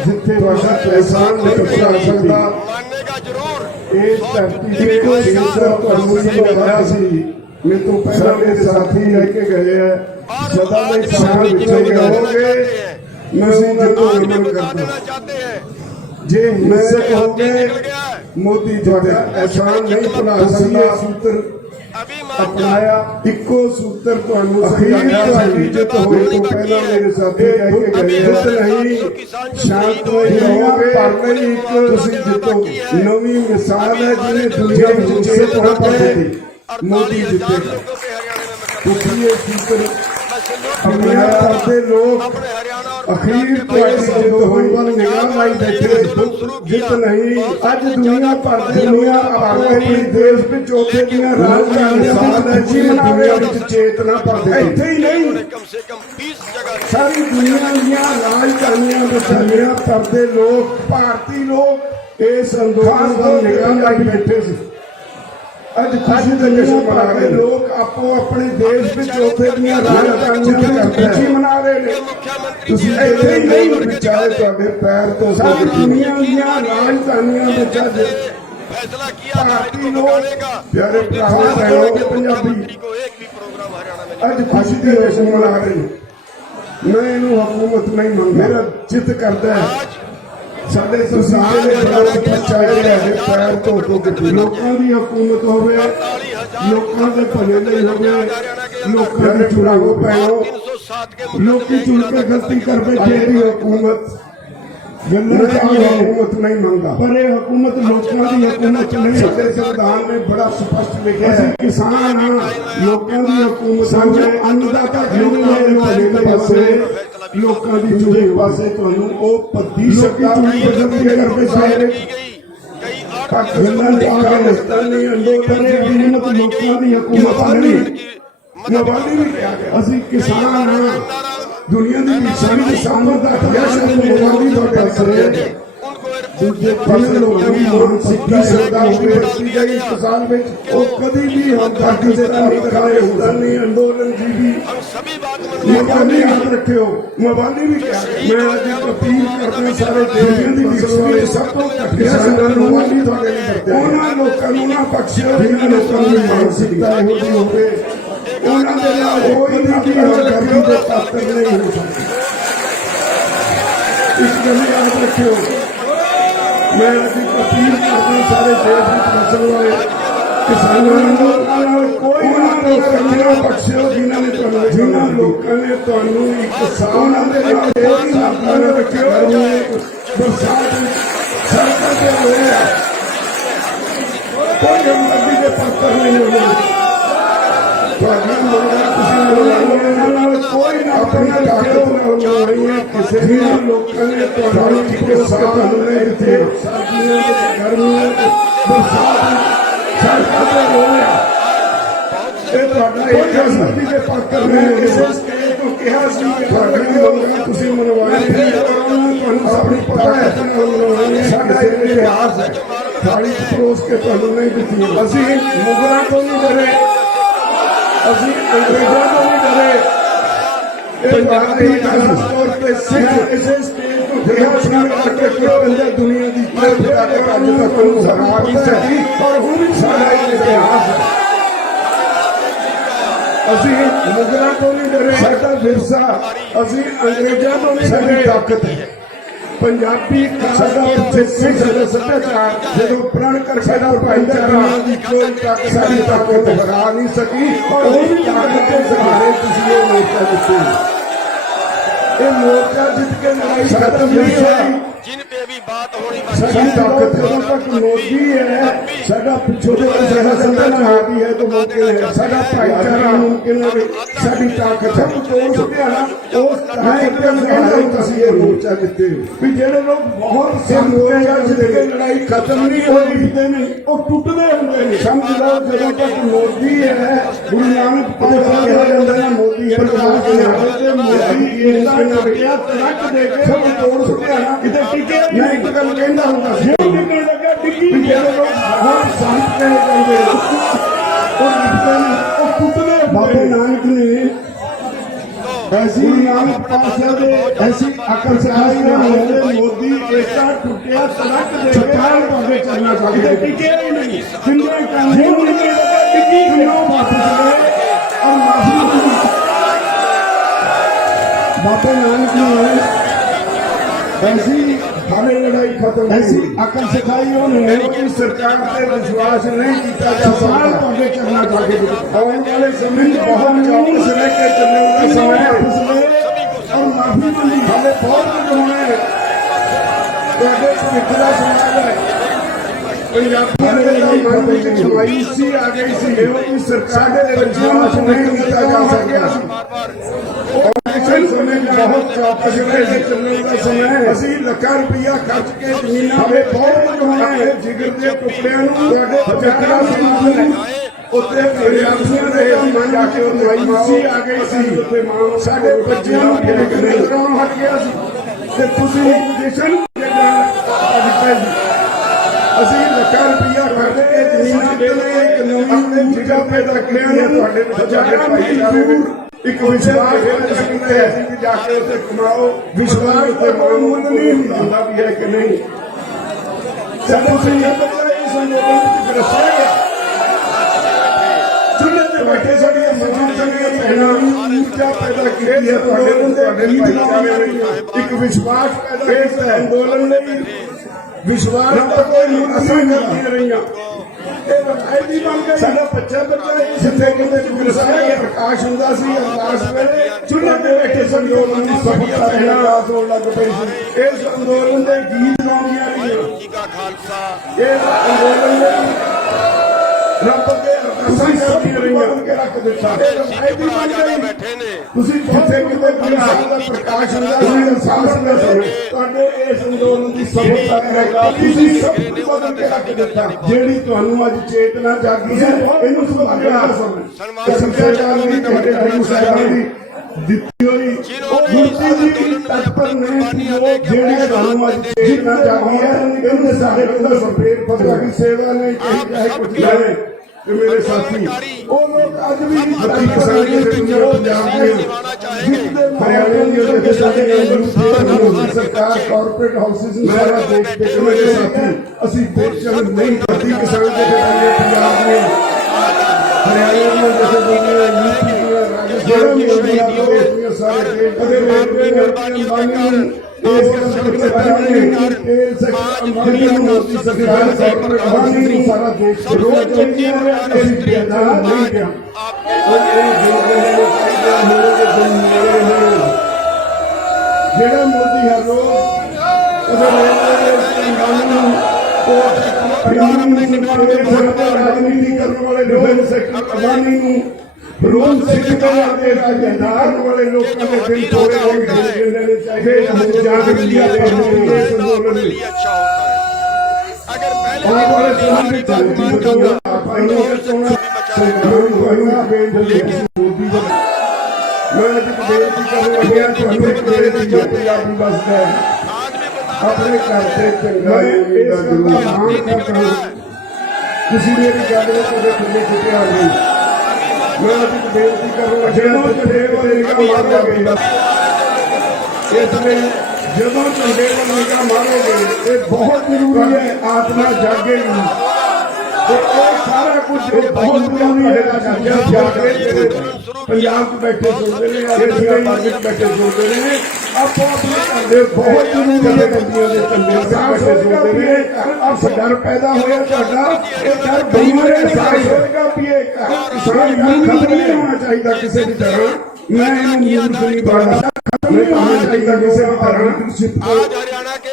ਜਿੱਥੇ ਤੁਹਾਡਾ ਪਹਿਚਾਨ ਨਹੀਂ ਕਰ ਸਕਦਾ ਇਸ ਧਰਤੀ ਦੇ ਕੋਈ ਤੁਹਾਨੂੰ ਲਗਾਇਆ ਸੀ ਮੈਂ ਤੋਂ ਪਹਿਲਾਂ ਮੇਰੇ ਸਾਥੀ ਲੈ ਕੇ ਗਏ ਹੈ ਸਦਾ ਲਈ ਸਾਥ ਵਿੱਚ ਰਹੋਗੇ ਮੈਂ ਉਹਨਾਂ ਨੂੰ ਨਮਨ ਕਰਦਾ ਜੇ ਹਿੱਸੇ ਹੋ ਗਏ ਮੋਦੀ ਤੁਹਾਡਾ ਅਹਿਸਾਨ ਨਹੀਂ ਭੁਲਾ ਸਕਦਾ ਸੂਤਰ ਅਪਣਾਇਆ ਇੱਕੋ ਸੂਤਰ ਤੁਹਾਨੂੰ ਸਮਝਾਇਆ ਤੁਹਾਡੀ ਜਿੱਤ ਹੋਈ ਤੋਂ ਪਹਿਲਾਂ ਮੇਰੇ ਸਾਥੀ ਲੈ ਕੇ ਗਏ ਜਿੱਤ ਨਹੀਂ ਸ਼ਾਂਤ ਹੋਈ ਰਹੋਗੇ ਪਰ ਨਹੀਂ ਇੱਕ ਤੁਸੀਂ ਜਿੱਤੋਗੇ ਨਵੀਂ ਮਿਸਾਲ ਹੈ ਜਿਹਨੇ ਦੁਨੀਆ ਵਿੱਚ ਚੇਤ ਹੋ ਪਾਈ ਮੋਦੀ ਜਿੱਤੇਗਾ ਤੁਸੀਂ ਇਹ ਸੂਤਰ ਅਪਣਾਇਆ ਕਰਦੇ ਲੋਕ ਅਖੀਰ ਤੁਹਾਡੀ ਜਿੱਤ ਹੋਈ ਵੱਲ ਨਿਗਾਹ ਲਾਈ ਬੈਠੇ ਜਿੱਤ ਨਹੀਂ ਅੱਜ ਦੁਨੀਆ ਭਰ ਦੇ ਲੋਕ ਆਪਣੇ ਦੇਸ਼ ਵਿੱਚ ਉੱਥੇ ਦੀਆਂ ਰਾਜਧਾਨੀਆਂ ਦੀ ਖੁਸ਼ੀ ਮਨਾਵੇ ਵਿੱਚ ਚੇਤਨਾ ਪਾਉਂਦੇ ਇੱਥੇ ਹੀ ਨਹੀਂ ਸਾਰੀ ਦੁਨੀਆ ਦੀਆਂ ਰਾਜਧਾਨੀਆਂ ਵਿੱਚ ਦੁਨੀਆ ਭਰ ਦੇ ਲੋਕ ਭਾਰਤੀ ਲੋਕ ਇਸ ਅੰਦੋਲਨ ਵੱਲ ਨਿਗਾਹ ਲਾਈ ਬੈਠੇ ਸੀ ਅੱਜ ਖੁਸ਼ੀ ਦੇ ਜਸ਼ਨ ਮਨਾ ਰਹੇ ਲੋਕ ਆਪੋ ਆਪਣੇ ਦੇਸ਼ ਵਿੱਚ ਉੱਥੇ ਦੀਆਂ ਰਾਜਧਾਨੀਆਂ ਵਿੱਚ ਖੁਸ਼ੀ ਮਨਾ ਰਹੇ ਨੇ ਤੁਸੀਂ ਇੱਥੇ ਹੀ ਨਹੀਂ ਵਿਚਾਰੇ ਤੁਹਾਡੇ ਪੈਰ ਤੋਂ ਸਾਰੀ ਦੁਨੀਆ ਦੀਆਂ ਰਾਜਧਾਨੀਆਂ ਵਿੱਚ ਅੱਜ फैसला किया ਭਾਰਤੀ ਲੋਕ ਪਿਆਰੇ ਭਰਾਵਾਂ ਭੈਣੋਂ ਪੰਜਾਬੀ ਅੱਜ ਖੁਸ਼ੀ ਦੇ ਜਸ਼ਨ ਮਨਾ ਰਹੇ ਨੇ ਮੈਂ ਇਹਨੂੰ ਹਕੂਮਤ ਨਹੀਂ ਮੰਨਦਾ ਮੇਰਾ ਚਿੱਤ ਕਰਦਾ ਹੈ ਸਾਡੇ ਸੰਸਾਰ ਦੇ ਬੜਾ ਪਛਾਏ ਰਹੇ ਪੈਰ ਤੋਂ ਲੋਕਾਂ ਦੀ ਹਕੂਮਤ ਹੋਵੇ ਲੋਕਾਂ ਦੇ ਭਲੇ ਲਈ ਹੋਵੇ ਲੋਕਾਂ ਦੇ ਚੁਣਾਵੋਂ ਪੈਣੋ ਲੋਕੀ ਚੁਣ ਕੇ ਗਲਤੀ ਕਰ ਬੈਠੇ ਦੀ ਹਕੂਮਤ ਗੱਲਾਂ ਦੀ ਹਕੂਮਤ ਨਹੀਂ ਮੰਗਦਾ ਪਰ ਇਹ ਹਕੂਮਤ ਲੋਕਾਂ ਦੀ ਹਕੂਮਤ ਨਹੀਂ ਸਾਡੇ ਸੰਵਿਧਾਨ ਨੇ ਬੜਾ ਸਪਸ਼ਟ ਲਿਖਿਆ ਹੈ ਕਿਸਾਨ ਹਾਂ ਲੋਕਾਂ ਦੀ ਹਕੂਮਤ ਸਾਡੇ ਅੰਨਦਾਤਾ ਲੋਕਾਂ ਦੇ ਭਲੇ ਦੇ ਪਾਸੇ ਲੋਕਾਂ ਦੀ ਚੁਣੇ ਪਾਸੇ ਤੁਹਾਨੂੰ ਉਹ ਪੱਦੀ ਸਰਕਾਰ ਬਦਲਦੀ ਕਰਦੇ ਸਾਰੇ ਪਾਕਿਸਤਾਨ ਪਾਕਿਸਤਾਨੀ ਅੰਦੋਲਨ ਦੇ ਹਕੂਮਤ ਲੋਕਾਂ ਦੀ ਹਕੂਮਤ ਨਹੀਂ ਨਵਾਲੀ ਵੀ ਕਿਹਾ ਗਿਆ ਅਸੀਂ ਕਿਸਾਨ ਹਾਂ ਦੁਨੀਆ ਦੀ ਸਾਰੀ ਸਾਮਰ ਦਾ ਅਭਿਆਸ ਨਵਾਲੀ ਤੁਹਾਡੇ ਅਸਰ ਹੈ ਦੂਜੇ ਪਾਸੇ ਲੋਕਾਂ ਦੀ ਮਾਨਸਿਕਤਾ ਸਰਦਾ ਹੋ ਗਈ ਗਈ ਕਿਸਾਨ ਵਿੱਚ ਉਹ ਕਦੀ ਵੀ ਹਮਦਰਦੀ ਦੇ ਨਹੀਂ ਕਰਾਏ ਹੁੰਦਾ ਨਹੀਂ ਅੰਦੋਲਨ ਜੀ ਵੀ ਮਵਾਲੀ ਹੱਥ ਰੱਖਿਓ ਮਵਾਲੀ ਵੀ ਕਿਹਾ ਮੈਂ ਅੱਜ ਅਪੀਲ ਕਰਦਾ ਸਾਰੇ ਦੇਸ਼ਾਂ ਦੀ ਵਿਕਸਵਾਈ ਸਭ ਤੋਂ ਘਟਿਆ ਸੰਗਠਨ ਮਵਾਲੀ ਤੁਹਾਡੇ ਲਈ ਕਰਦੇ ਉਹਨਾਂ ਲੋਕਾਂ ਨੂੰ ਨਾ ਬਖਸ਼ਿਓ ਜਿਨ੍ਹਾਂ ਲੋਕਾਂ ਦੀ ਮਾਨਸਿਕਤਾ ਇਹੋ ਜਿਹੀ ਹੋਵੇ ਉਹਨਾਂ ਦੇ ਨਾਲ ਕੋਈ ਵੀ ਹਮਦਰਦੀ ਦੇ ਪਾਤਰ ਨਹੀਂ ਹੋ ਸਕਦਾ ਇਸ ਗੱਲ ਯਾਦ ਰੱਖਿਓ ਮੈਂ ਅੱਜ ਅਪੀਲ ਕਰਦਾ ਸਾਰੇ ਦੇਸ਼ ਵਿੱਚ ਵਸਣ ਵਾਲੇ ਕਿਸਾਨਾਂ ਨੂੰ ਕੋਈ ਨਾ ਬਖਸ਼ਿਓ ਜਿਨ੍ਹਾਂ ਲੋਕਾਂ ਨੇ ਤੁਹਾਨੂੰ ਇੱਕ ਸਾਲ ਦੇ ਨਾਲ ਕੋਈ ਸਾਥਾਂ ਨੇ ਰੱਖਿਓ ਬਰਸਾਤ ਵਿੱਚ ਸੜਕਾਂ ਤੇ ਹੋਇਆ ਕੋਈ ਹਮਦਰਦੀ ਦੇ ਪਾਤਰ ਨਹੀਂ ਹੋਵੇ ਤੁਹਾਡੀ ਮੰਗਾਂ ਤੁਸੀਂ ਨਾਲ ਕੋਈ ਨਾ ਆਪਣੀ ਤਾਕਤ ਨਾਲ ਨਹੀਂ ਹੈ ਕਿਸੇ ਵੀ ਲੋਕਾਂ ਨੇ ਤੁਹਾਨੂੰ ਇੱਕ ਸਾਥ ਨਹੀਂ ਦਿੱਤੇ ਸਰਦੀਆਂ ਵਿੱਚ ਗਰਮੀਆਂ ਵਿੱਚ ਬਰਸਾਤ ਸੜਕਾਂ ਤੇ ਹੋਇਆ ਇਹ ਤੁਹਾਡਾ ਇੱਕ ਹਮਦਰਦੀ ਦੇ ਪਾਤਰ ਨਹੀਂ ਕਿਸੇ ਸਟੇਟ ਨੂੰ ਕਿਹਾ ਸੀ ਕਿ ਤੁਹਾਡੀ ਮੰਗਾਂ ਤੁਸੀਂ ਮਨਵਾਏ ਤੁਹਾਨੂੰ ਆਪਣੀ ਪਤਾ ਹੈ ਸਾਡਾ ਇਤਿਹਾਸ ਹੈ ਥਾਲੀ ਪਰੋਸ ਕੇ ਤੁਹਾਨੂੰ ਨਹੀਂ ਦਿੱਤੀ ਅਸੀਂ ਮੁਗਲਾਂ ਤੋਂ ਨਹੀਂ ਡਰੇ ਅਸੀਂ ਅੰਗਰੇਜ਼ਾਂ ਤੋਂ ਨਹੀਂ ਡਰੇ ਇਹ ਭਾਰਤੀ ਖਾਸ ਤੌਰ ਤੇ ਸਿੱਖ ਇਸੇ ਸਟੇਟ ਨੂੰ ਕਿਹਾ ਸੀ ਕਿ ਕੋਈ ਦੁਨੀਆ ਦੀ ਕੋਈ ਤਾਕਤ ਅੱਜ ਤੱਕ ਨੂੰ ਹਰਾ ਨਹੀਂ ਸਕੀ ਪਰ ਹੁਣ ਵੀ ਸਾਡਾ ਇਤਿਹਾਸ ਹੈ ਅਸੀਂ ਮੁਗਲਾਂ ਤੋਂ ਨਹੀਂ ਡਰੇ ਸਾਡਾ ਵਿਰਸਾ ਅਸੀਂ ਅੰਗਰੇਜ਼ਾਂ ਤੋਂ ਨਹੀਂ ਡਰੇ ਤਾਕਤ ਹੈ ਪੰਜਾਬੀ ਸਾਡਾ ਸਿੱਖ ਸਾਡਾ ਸੱਭਿਆਚਾਰ ਜਦੋਂ ਪ੍ਰਣ ਕਰ ਸਾਡਾ ਭਾਈਚਾਰਾ ਦੀ ਕੋਈ ਤਾਕਤ ਸਾਡੀ ਤਾਕਤ ਹਰਾ ਨਹੀਂ ਸਕੀ ਉਹ ਵੀ ਤਾਕਤ ਦੇ ਸਹਾਰੇ ਤੁਸੀਂ ਇਹ ਮੋਰਚਾ ਦਿੱਤੇ ਇਹ ਮੋਰਚਾ ਜਿੱਤ ਕੇ ਲੜਾਈ ਖਤਮ ਨਹੀਂ ਹੋਈ। जिन पे भी बात होनी ਸਾਡੀ ਤਾਕਤ ਜਦੋਂ ਤੱਕ ਮੋਦੀ ਹੈ, ਸਾਡਾ ਪਿਛੋੜੇ ਸਾਡਾ ਸੰਗਠਨ ਆਦੀ ਹੈ ਤਾਂ ਮੌਕੇ ਹੈ, ਸਾਡਾ ਭਾਈਚਾਰਾ ਮੁਮਕਿਨ ਹੈ, ਸਾਡੀ ਤਾਕਤ ਹੈ। ਤੋੜ ਸੁੱਟਿਆ ਨਾ ਉਸ ਤਰ੍ਹਾਂ ਇੱਕ ਕਹਿੰਦਾ ਤੁਸੀਂ ਇਹ ਮੋਰਚਾ ਜਿੱਤੇ ਵੀ ਜਿਹੜੇ ਲੋਕ ਬਹੁਤ ਸੇ ਮੋਰਚਾ ਜਿੱਤ ਕੇ ਲੜਾਈ ਖਤਮ ਨਹੀਂ ਹੋਈ ਜਿੱਤੇ ਨੇ ਉਹ ਟੁੱਟਦੇ ਹੁੰਦੇ ਨੇ। ਸਮਝ ਲਓ ਜਦੋਂ ਤੱਕ ਮੋਦੀ ਹੈ, ਗੁਰੂ ਨਾਨਕ ਪਾਤਸ਼ਾਹ ਕਿਹਾ ਜਾਂਦਾ ਨਾ ਮੋਦੀ ਹੈ ਪੰਜਾਬ ਦੇ ਮੋਦੀ ਇਹਦਾ ਟੁੱਟਿਆ ਤੜਕ ਦੇ ਕੇ ਸਭ ਤੋੜ ਸੁੱਟਿਆ ਨਾ ਕਿਤੇ ਟਿਕੇ ਮੈਂ ਇੱਕ ਗੱਲ ਕਹਿੰਦਾ ਹੁੰਦਾ ਸੀ ਟਿਕਣ ਲੱਗਾ ਟਿੱਕੀ ਜਿਹੜੇ ਲੋਕ ਬਹੁਤ ਸੰਤ ਕਹੇ ਜਾਂਦੇ ਉਹ ਲਿਖਦੇ ਨੇ ਉਹ ਟੁੱਟਦੇ ਬਾਬੇ ਨਾਨਕ ਨੇ ਐਸੀ ਨਾਨਕ ਪਾਤਸ਼ਾਹ ਦੇ ਐਸੀ ਅਕਲ ਸਿਖਾਈ ਨਾ ਹੋਵੇ ਮੋਦੀ ਏਕਾ ਟੁੱਟਿਆ ਤੜਕ ਦੇ ਕੇ ਭਾਵੇਂ ਚੱਲਣਾ ਚਾਹੀਦਾ ਟਿਕੇ ਹੀ ਨਹੀਂ ਜਿੰਨੇ ਕਾਨੂੰਨ ਨੇ ਟਿੱਕੀ ਕਿਉਂ ਵਾਪਸ ਗਏ ਔਰ ਮਾਫੀ ਬਾਬੇ ਨਾਨਕ ਨੇ ऐसी हमें लड़ाई खत्म ऐसी अकल सिखाई उन्होंने कि सरकार पे विश्वास नहीं किया जा सकता आगे चलना चाहिए। आने वाले समय में बहुत चौकस लेके चलने का समय है और माफी मांगी हमें बहुत कुछ होना है। पिछला समाज है पंजाबी सी आ गई सी सरकार पे विश्वास नहीं किया जा सकता। बहुत चौकस लेके चलने का समय है। ਅਸੀਂ ਲੱਖਾਂ ਰੁਪਇਆ ਖਰਚ ਕੇ ਜ਼ਮੀਨਾਂ ਤੇ ਬਹੁਤ ਕੁਝ ਹੋਣਾ ਹੈ। ਜਿਗਰ ਦੇ ਟੁਕੜਿਆਂ ਨੂੰ ਤੁਹਾਡੇ ਪਿਛਲਾ ਸਮਾਜ ਨੇ ਉੱਤੇ ਵਿਦਿਆਰਥੀਆਂ ਦੇ ਮਨ ਜਾ ਕੇ ਮਾਇੂਸੀ ਆ ਗਈ ਸੀ। ਸਾਡੇ ਬੱਚਿਆਂ ਨੂੰ ਕਿਹੜੇ ਨਹੀਂ ਕਰਾਉਣ ਹਟ ਗਿਆ ਸੀ ਤੇ ਤੁਸੀਂ ਪੋਜੀਸ਼ਨ ਅਸੀਂ ਲੱਖਾਂ ਰੁਪਇਆ ਖਰਚ ਕੇ ਜ਼ਮੀਨਾਂ ਤੇ ਇੱਕ ਨਵੀਂ ਜਿਗਰ ਪੈਦਾ ਕਰਿਆ ਨੇ ਤੁਹਾਡੇ ਵਿੱਚ ਜਾ ਕੇ ਭਾਈਚਾਰੇ ਇੱਕ ਵਿਸ਼ਵਾਸ ਕੀਤਾ ਹੈ ਕਿ ਜਾ ਕੇ ਉੱਥੇ ਕਮਾਓ। ਵਿਸ਼ਵਾਸ ਤੇ ਕੋਈ ਮੁੱਲ ਨਹੀਂ ਹੁੰਦਾ ਵੀ ਹੈ ਕਿ ਨਹੀਂ। ਜਦੋਂ ਤੁਸੀਂ ਇਸ ਅੰਦੋਲਨ ਵਿੱਚ ਰਸਿਆ ਗਿਆ ਚੁੱਲ੍ਹੇ ਤੇ ਬੈਠੇ ਸਾਡੀਆਂ ਮਾਵਾਂ ਚੰਗੀਆਂ ਭੈਣਾਂ ਊਰਜਾ ਪੈਦਾ ਕੀਤੀ ਹੈ ਤੁਹਾਡੇ ਭਾਈਚਾਰੇ ਵਿੱਚ ਇੱਕ ਵਿਸ਼ਵਾਸ ਪੈਦਾ ਕੀਤਾ ਹੈ। ਅੰਦੋਲਨ ਲਈ ਵਿਸ਼ਵਾਸ ਦਾ ਕੋਈ ਮੁੱਲ ਨਹੀਂ ਕਰਦੀਆਂ ਰਹੀਆਂ। ਸਾਡਾ ਬੱਚਾ ਜਿੱਥੇ ਕਿਤੇ ਗੁਰਸਾਹਿਬ ਪ੍ਰਕਾਸ਼ ਹੁੰਦਾ ਸੀ ਅਰਦਾਸ ਵੇਲੇ ਚੁੱਲ੍ਹੇ ਤੇ ਬੈਠੇ ਸੰਦੋਲਨ ਦੀ ਸਫਲਤਾ ਪਹਿਲਾਂ ਰਾਤ ਹੋਣ ਲੱਗ ਪਈ ਸੀ। ਇਸ ਅੰਦੋਲਨ ਦੇ ਗੀਤ ਗਾਉਂਦੀਆਂ ਰਹੀਆਂ। का खालसा ਇਸ ਅੰਦੋਲਨ ਲਈ ਰੱਬ ਦੇ ਅਰਦਾਸਾਂ ਕਰਦੀਆਂ ਰਹੀਆਂ ਕੇ ਰੱਖ ਦਿੱਤਾ। बैठे ने ਤੁਸੀਂ ਜਿੱਥੇ ਕਿਤੇ ਗੁਰਸਾਹਿਬ ਦਾ ਪ੍ਰਕਾਸ਼ ਹੁੰਦਾ ਸੀ ਅਰਦਾਸ ਕਰਦੇ ਤੁਹਾਡੇ ਇਸ ਅੰਦੋਲਨ ਦੀ ਸਫਲਤਾ ਕਰੇਗਾ। ਤੁਸੀਂ ਸਭ ਕੁਝ ਬਦਲ ਕੇ ਰੱਖ ਦਿੱਤਾ। ਜਿਹੜੀ ਤੁਹਾਨੂੰ ਅੱਜ ਚੇਤਨਾ ਜਾਗੀ ਹੈ ਇਹਨੂੰ ਸੁਭਾਗਿਆ ਸਰਕਾਰ ਨੇ ਤੁਹਾਡੇ ਗੁਰੂ ਸਾਹਿਬਾਨ ਦੀ ਦਿੱਤੀ ਹੋਈ ਗੁਰਤੀ ਦੀ ਤਤਪਰ ਨੇ ਜਿਹੜੇ ਤੁਹਾਨੂੰ ਅੱਜ ਚੇਤਨਾ ਜਾਗੀ ਹੈ ਇਹਨੇ ਸਾਡੇ ਕੋਲ ਸੰਪੇਟ ਫਸਲਾ ਦੀ ਸੇਵਾ ਨੇ ਚਾਹੇ ਕੁਝ ਜਾਣੇ ਤੇ ਮੇਰੇ ਸਾਥੀ ਉਹ ਲੋਕ ਅੱਜ ਵੀ ਬੱਤੀ ਕਿਸਾਨ ਦੇ ਪੰਜਾਬ ਦੇ ਹਰਿਆਣੇ ਦੇ ਸਾਡੇ ਸਰਕਾਰ ਕਾਰਪੋਰੇਟ ਹਾਊਸਿਸ ਨੂੰ ਸਾਰਾ ਦੇਖ ਕੇ ਮੇਰੇ ਸਾਥੀ ਅਸੀਂ ਬੇਚੈਨ ਨਹੀਂ ਬੱਤੀ ਕਿਸਾਨ ਦੇ ਪੰਜਾਬ ਦੇ ਹਰਿਆਣੇ ਦੇ ਜਿਹੜੇ ਦੁਨੀਆ ਯੂਪੀ ਦੇ ਰਾਜਸਥਾਨ ਦੇ ਸਾਰੇ ਅਦੇ ਰੇਲਵੇ ਨੇ ਅੰਬਾਨੀ ਇਸ ਕਰਕੇ ਪਹਿਲੇ ਤੇਲ ਸੈਕਟਰ ਅੰਬਾਨੀ ਨੂੰ ਮੋਦੀ ਸਰਕਾਰ ਕਾਰਪੋਰੇਟ ਅੰਬਾਨੀ ਨੂੰ ਸਾਰਾ ਦੇਸ਼ ਰੋਜ਼ ਚਾਹੀਦੀ ਹੈ। ਅਸੀਂ ਬੇਦਾ ਨਹੀਂ ਗਿਆ ਜਿਹੜਾ ਮੋਦੀ ਹਰ ਰੋਜ਼ ਉਹਦੇ ਅੰਬਾਨੀ ਨੂੰ ਰਾਜਨੀਤੀ ਕਰਨ ਵਾਲੇ ਲੋਕ ਸੈਕਟਰ ਅੰਬਾਨੀ ਨੂੰ ਰੋਜ਼ ਸਿੱਖਾਂ ਦੇ ਰਾਜਦਾਰ ਵਾਲੇ ਲੋਕਾਂ ਦੇ ਦਿਲ ਥੋੜੇ ਹੋਏ ਨੇ ਚਾਹੀਦੇ ਜਾਗਰਤੀ ਅੰਦੋਲਨ लिए अच्छा होता है। अगर पहले ਆਉਣ ਵਾਲੇ ਸਮੇਂ ਵਿੱਚ ਜਾਗਰਤੀ ਕਰਨਾ ਆਪਾਂ ਨੂੰ ਚੋਣਾਂ ਮੈਂ ਅੱਜ ਬੇਨਤੀ ਕਰਨ ਲੱਗਿਆ ਤੁਹਾਨੂੰ ਇੱਕ ਬੇਨਤੀ ਜੋ ਪੰਜਾਬੀ ਬਸਦਾ ਹੈ आज भी बता ਆਪਣੇ ਘਰ ਤੇ ਚੰਗਾ ਇਸ ਗੱਲ ਦਾ ਮਾਣ ਕਰਦਾ ਤੁਸੀਂ ਮੇਰੀ ਗੱਲ ਨੂੰ ਕਦੇ ਖੁੱਲੇ ਛੁੱਟੇ ਆ ਗਈ। ਮੈਂ ਅੱਜ ਬੇਨਤੀ ਕਰਨ ਲੱਗਿਆ ਝੰਡੇ ਵੱਲ ਨਿਗਾਹ ਮਾਰੋਗੇ ਇਸ ਲਈ ਜਦੋਂ ਝੰਡੇ ਵੱਲ ਨਿਗਾਹ ਮਾਰੋਗੇ ਇਹ ਬਹੁਤ ਜ਼ਰੂਰੀ ਹੈ ਆਤਮਾ ਜਾਗੇਗੀ ਤੇ ਇਹ ਸਾਰਾ ਕੁਝ ਬਹੁਤ ਜ਼ਰੂਰੀ ਹੈ। ਜਾਗੇ ਪੰਜਾਬ ਚ ਬੈਠੇ ਸੁਣਦੇ ਨੇ ਹਰਿਆਣਾ ਵਿੱਚ ਬੈਠੇ ਸੁਣਦੇ ਨੇ ਆਪੋ ਆਪਣੇ ਘਰ ਦੇ ਬਹੁਤ ਜ਼ਰੂਰੀ ਹੈ। ਬੰਦੀਆਂ ਦੇ ਝੰਡੇ ਬੈਠੇ ਸੁਣਦੇ ਨੇ ਆਪ ਡਰ ਪੈਦਾ ਹੋਇਆ ਤੁਹਾਡਾ ਇਹ ਡਰ ਬਈਮਾਨੇ ਅਹਿਸਾਸ ਹੋਏਗਾ ਵੀ ਇਹ ਕਿਸਾਨ ਨੂੰ ਖਤਮ ਨਹੀਂ ਹੋਣਾ ਚਾਹੀਦਾ ਕਿਸੇ ਵੀ ਤਰ੍ਹਾਂ। ਮੈਂ ਇਹਨੂੰ ਮੂਰਖ ਨਹੀਂ ਬਣਾਉਂਦਾ। ਖਤਮ ਨਹੀਂ ਹੋਣਾ ਚਾਹੀਦਾ ਕਿਸੇ ਵੀ ਤਰ੍ਹਾਂ। आज हरियाणा के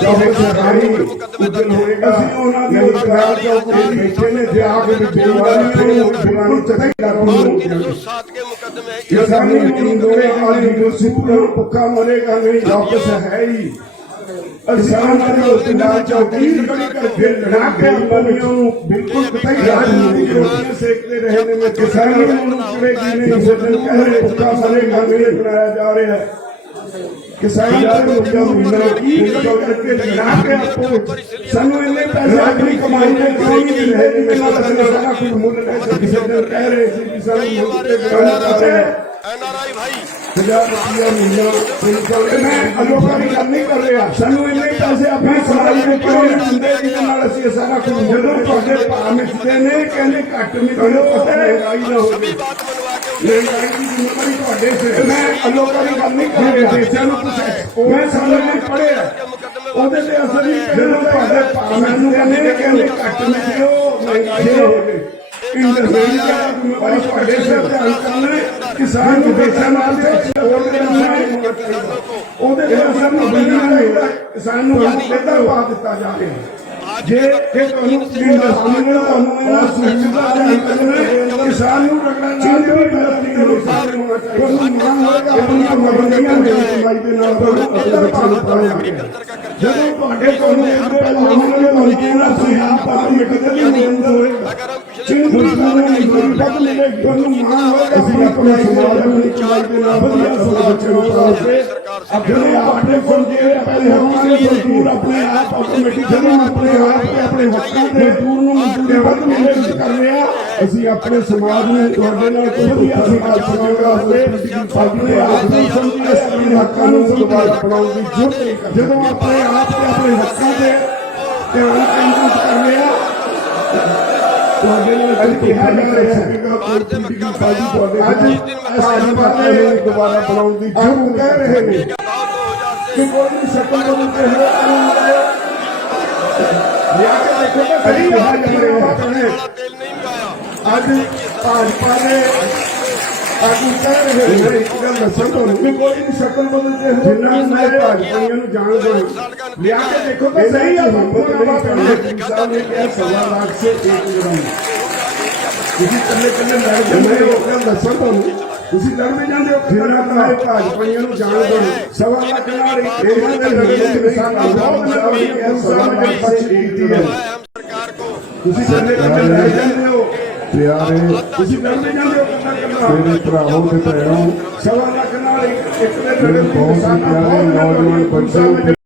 ਸਾਡੇ ਸਰਕਾਰੀ मुकदमे ਉਦਲ दर्ज ਹੋਏਗਾ। ਅਸੀਂ ਉਹਨਾਂ ਦੀ ਇਤਰਾਜ਼ ਚੌਕੀ ਬੈਠੇ ਨੇ ਜੇ ਆ ਕੇ ਬੇਵਾਰੀ ਨੂੰ ਪੁਰਾਣੀ ਚੱਕਰ और ਨੂੰ 307 के मुकदमे ਕਿਸਾਨੀ ਨੀਂਦ ਹੋਏਗਾ ਲੀਡਰਸ਼ਿਪ ਨੂੰ ਭੁੱਖਾ ਮਰੇਗਾ ਨਹੀਂ ਵਾਪਸ ਹੈ ਹੀ। ਕਿਸਾਨ ਦੇ ਉਤਨਾਲ ਚੌਕੀ ਕਰਕੇ ਲੜਾ ਕੇ ਆਪਣੀਆਂ ਨੂੰ ਬਿਲਕੁਲ ਕਤਈ ਰਾਜਨੀਤੀ ਦੀ ਰੋਟੀਆਂ ਸੇਕਦੇ ਰਹੇ ਨੇ। ਮੈਂ ਕਿਸਾਨੀ ਨੂੰ ਕਿਵੇਂ ਨਹੀਂ ਕਿਸੇ ਦਿਨ ਕਹਿ ਰਹੇ ਭੁੱਖਾ ਮਰੇਗਾ ਨਹੀਂ ਬਣਾਇਆ ਜਾ ਰਿਹਾ ਹੈ। ਕਿਸਾਨ ਦੇ ਮੁੱਦਿਆਂ ਨੂੰ ਬਿਲਕੁਲ ਕਰਕੇ ਲੜਾ ਕੇ ਆਪੋ ਸਾਨੂੰ ਇੰਨੇ ਪੈਸੇ ਆਪਣੀ ਕਮਾਈ ਦੇ ਕੋਈ ਨਹੀਂ ਰਹੇ ਜਿਵੇਂ ਨਾਲ ਅਸੀਂ ਸਾਰਾ ਕੁਝ ਮੁੱਲ ਲੈ ਸਕਦੇ। ਕਿਸੇ ਦਿਨ ਕਹਿ ਰਹੇ ਸੀ ਕਿ ਸਾਨੂੰ ਮੁੱਲ ਤੇ ਗਾਣਾ ਕਰ ਰਹੇ एनआरआई भाई 50 ਰੁਪਇਆ ਮਹੀਨਾ ਬਿਲਕੁਲ ਮੈਂ ਅਲੋਕਾਰੀ ਗੱਲ ਨਹੀਂ ਕਰ ਰਿਹਾ। ਸਾਨੂੰ ਇੰਨੇ ਪੈਸੇ ਆਪਣੀ ਸਮਾਜ ਦੇ ਕਿਉਂ ਨਹੀਂ ਦਿੰਦੇ ਜਿਹਦੇ ਨਾਲ ਅਸੀਂ ਸਾਰਾ ਕੁਝ ਜਦੋਂ ਤੁਹਾਡੇ ਭਾਅ ਮਿੱਥਦੇ ਨੇ ਕਹਿੰਦੇ ਘੱਟ ਮਿਲੋ ਪਤਾ ਮਹਿੰਗਾਈ ਨਾ ਹੋਵੇ। सभी बात मनवा के ਮਹਿੰਗਾਈ ਦੀ ਜ਼ਿੰਮੇਵਾਰੀ ਤੁਹਾਡੇ ਸਿਰ। ਮੈਂ ਅਲੋਕਾਰੀ ਗੱਲ ਨਹੀਂ ਕਰ ਰਿਹਾ। ਦੇਸ਼ਾਂ ਨੂੰ ਤੁਸੀਂ ਮੈਂ ਸਮਝ ਨਹੀਂ ਪੜਿਆ ਉਹਦੇ ਤੇ ਅਸਰ ਨਹੀਂ ਜਦੋਂ ਤੁਹਾਡੇ ਭਾਅ ਮੈਨੂੰ ਕਹਿੰਦੇ ਘੱਟ ਮਿਲੋ ਮਹਿੰਗਾਈ ਨਾ ਹੋਵੇ। ਇੰਡਸਟਰੀ ਦਾ ਜ਼ਿੰਮੇਵਾਰੀ ਤੁਹਾਡੇ ਸਿਰ ਤੇ ਹੱਲ ਕਰਨਾ। ਕਿਸਾਨ ਨੂੰ ਦੇਸ਼ਾਂ ਨਾਲ ਉਹਦੇ ਤੇ ਅਸਰ ਨਹੀਂ ਬੰਨਣਾ ਚਾਹੀਦਾ। ਕਿਸਾਨ ਨੂੰ ਕਿਹਦਾ ਭਾਅ ਦਿੱਤਾ ਜਾ ਰਿਹਾ ਜੇ ਇਹ ਤੁਹਾਨੂੰ ਇੰਡਸਟਰੀ ਨੂੰ ਤੁਹਾਨੂੰ ਇਹਨਾਂ ਸੁਵਿਧਾ ਜਾਰੀ ਕਰਨਾ ਕਿਸਾਨ ਨੂੰ ਰਗੜਨਾ ਚਾਹੀਦਾ ਵੀ ਇੰਡਸਟਰੀ ਨੂੰ ਸਾਰੇ ਹੋਣਾ ਚਾਹੀਦਾ। ਉਹਨੂੰ ਮੰਗ ਹੋਏਗਾ ਆਪਣੀਆਂ ਮਰਜ਼ੀਆਂ ਦੇ ਕਮਾਈ ਦੇ ਨਾਲ ਆਪਣੇ ਬੱਚਿਆਂ ਨੂੰ ਪੜ੍ਹਾਉਣਾ। ਜਦੋਂ ਤੁਹਾਡੇ ਕੋਲ ਲਾਉਣਗੇ ਮਰਜ਼ੀਆਂ ਨਾਲ ਤੁਸੀਂ ਆਪ ਪਾਸ ਮਿਟਦੇ ਨਹੀਂ ਹੋਏਗਾ। ਚੀਨ ਨੂੰ ਮਜ਼ਦੂਰੀ ਤੱਕ ਮਿਲੇਗੀ। ਉਹਨੂੰ ਮੰਗ ਹੋਏਗਾ ਅਸੀਂ ਆਪਣੇ ਸਮਾਜ ਨੂੰ ਕਮਾਈ ਦੇ ਨਾਲ ਵਧੀਆ ਬੱਚਿਆਂ ਨੂੰ ਪੜ੍ਹਾਉਂਦੇ। ਜਦੋਂ ਆਪਣੇ ਕੋਲ ਜੇ ਪਹਿਲੇ ਹਮਾਰੇ ਮਜ਼ਦੂਰ ਆਪਣੇ ਆਪ ਆਟੋਮੈਟਿਕ ਜਦੋਂ ਆਪਣੇ ਆਪ ਤੇ ਆਪਣੇ ਹੱਕਾਂ ਦੇ ਮਜ਼ਦੂਰ ਨੂੰ ਮਜ਼ਦੂਰੀ ਵੱਧ ਮਿਲੇਗੀ ਕਰ ਰਿਹਾ। ਅਸੀਂ ਆਪਣੇ ਸਮਾਜ ਨੂੰ ਤੁਹਾਡੇ ਨਾਲ ਕੋਈ ਵਧੀਆ ਸਮਾਜ ਬਣਾਉਣਾ ਹੋਵੇ ਆਪਣੇ ਆਪ ਨੂੰ ਸਮਝੀਏ ਆਪਣੇ ਹੱਕਾਂ ਨੂੰ ਦੁਬਾਰਾ ਬਣਾਉਣ ਦੀ ਜ਼ਰੂਰਤ ਨਹੀਂ। ਜਦੋਂ ਆਪਣੇ ਆਪ ਤੇ ਆਪਣੇ ਹੱਕਾਂ ਤੇ ਧਿਆਨ ਕੇਂਦਰਿਤ ਕਰ ਰਿਹਾ ਤੁਹਾਡੇ ਨਾਲ ਅੱਜ ਕਿਹਾ ਜਾ ਰਿਹਾ ਹੈ ਤੁਹਾਡੇ ਅੱਜ ਬਾਰੇ ਦੁਬਾਰਾ ਬਣਾਉਣ ਦੀ ਜ਼ਰੂਰਤ ਕਹਿ ਰਹੇ ਨੇ ਕਿ ਕੋਈ ਸ਼ਕਲ ਬਦਲਦੇ ਹੋਏ ਲਿਆ ਕੇ ਦੇਖੋ ਤਾਂ ਸਹੀ ਕਿਹਾ ਜਾ ਰਿਹਾ ਹੈ। तेल नहीं मिलाया ਅੱਜ ਭਾਜਪਾ ਨੇ ਆਗੂ ਕਹਿ ਰਹੇ ਨੇ ਇੱਕ ਗੱਲ ਦੱਸੋ ਤੁਹਾਨੂੰ ਕਿ ਕੋਈ ਵੀ ਸ਼ਕਲ ਬਦਲਦੇ ਹੋਏ ਜਿੰਨਾ ਮੈਂ ਭਾਜਪਾਈਆਂ ਨੂੰ ਜਾਣਦਾ ਹਾਂ ਲਿਆ ਕੇ ਦੇਖੋ ਤਾਂ ਸਹੀ ਆ। ਸਾਹਿਬ ਨੇ ਕਿਹਾ 1.25 ਲੱਖ ਸੇ 1 ਗ੍ਰਾਮ ਤੁਸੀਂ ਕੱਲੇ ਲੜ ਜਾਂਦੇ ਹੋ। ਗੱਲ ਦੱਸੋ ਤੁਹਾਨੂੰ ਤੁਸੀਂ ਲੜ ਵੀ ਜਾਂਦੇ ਹੋ ਜਿੰਨਾ ਮੈਂ ਭਾਜਪਾਈਆਂ ਨੂੰ ਜਾਣਦਾ ਹਾਂ 1.25 ਲੱਖ ਨਾਲ ਇਹਨਾਂ ਦੇ ਲੜੇ ਦੇ ਕਿਸਾਨਾਂ ਬਹੁਤ ਲੜੀ ਹੈ। ਸਾਹਿਬ ਨੇ ਬਚ ਕੀਤੀ ਹੈ। हम सरकार को ਤੁਸੀਂ ਕੱਲੇ ਲੜ ਜਾਂਦੇ ਹੋ ਪਿਆਰੇ ਤੁਸੀਂ ਲੜ ਵੀ ਜਾਂਦੇ ਹੋ ਕੱਲਾ ਮੇਰੇ ਭਰਾਵੋ ਤੇ ਭੈਣੋ 1.25 ਲੱਖ ਨਾਲ ਇੱਕ ਦੇ ਲੜੇ ਮੇਰੇ ਬਹੁਤ ਹੀ ਪਿਆਰੇ ਨੌਜਵਾਨ ਬੱਚੇ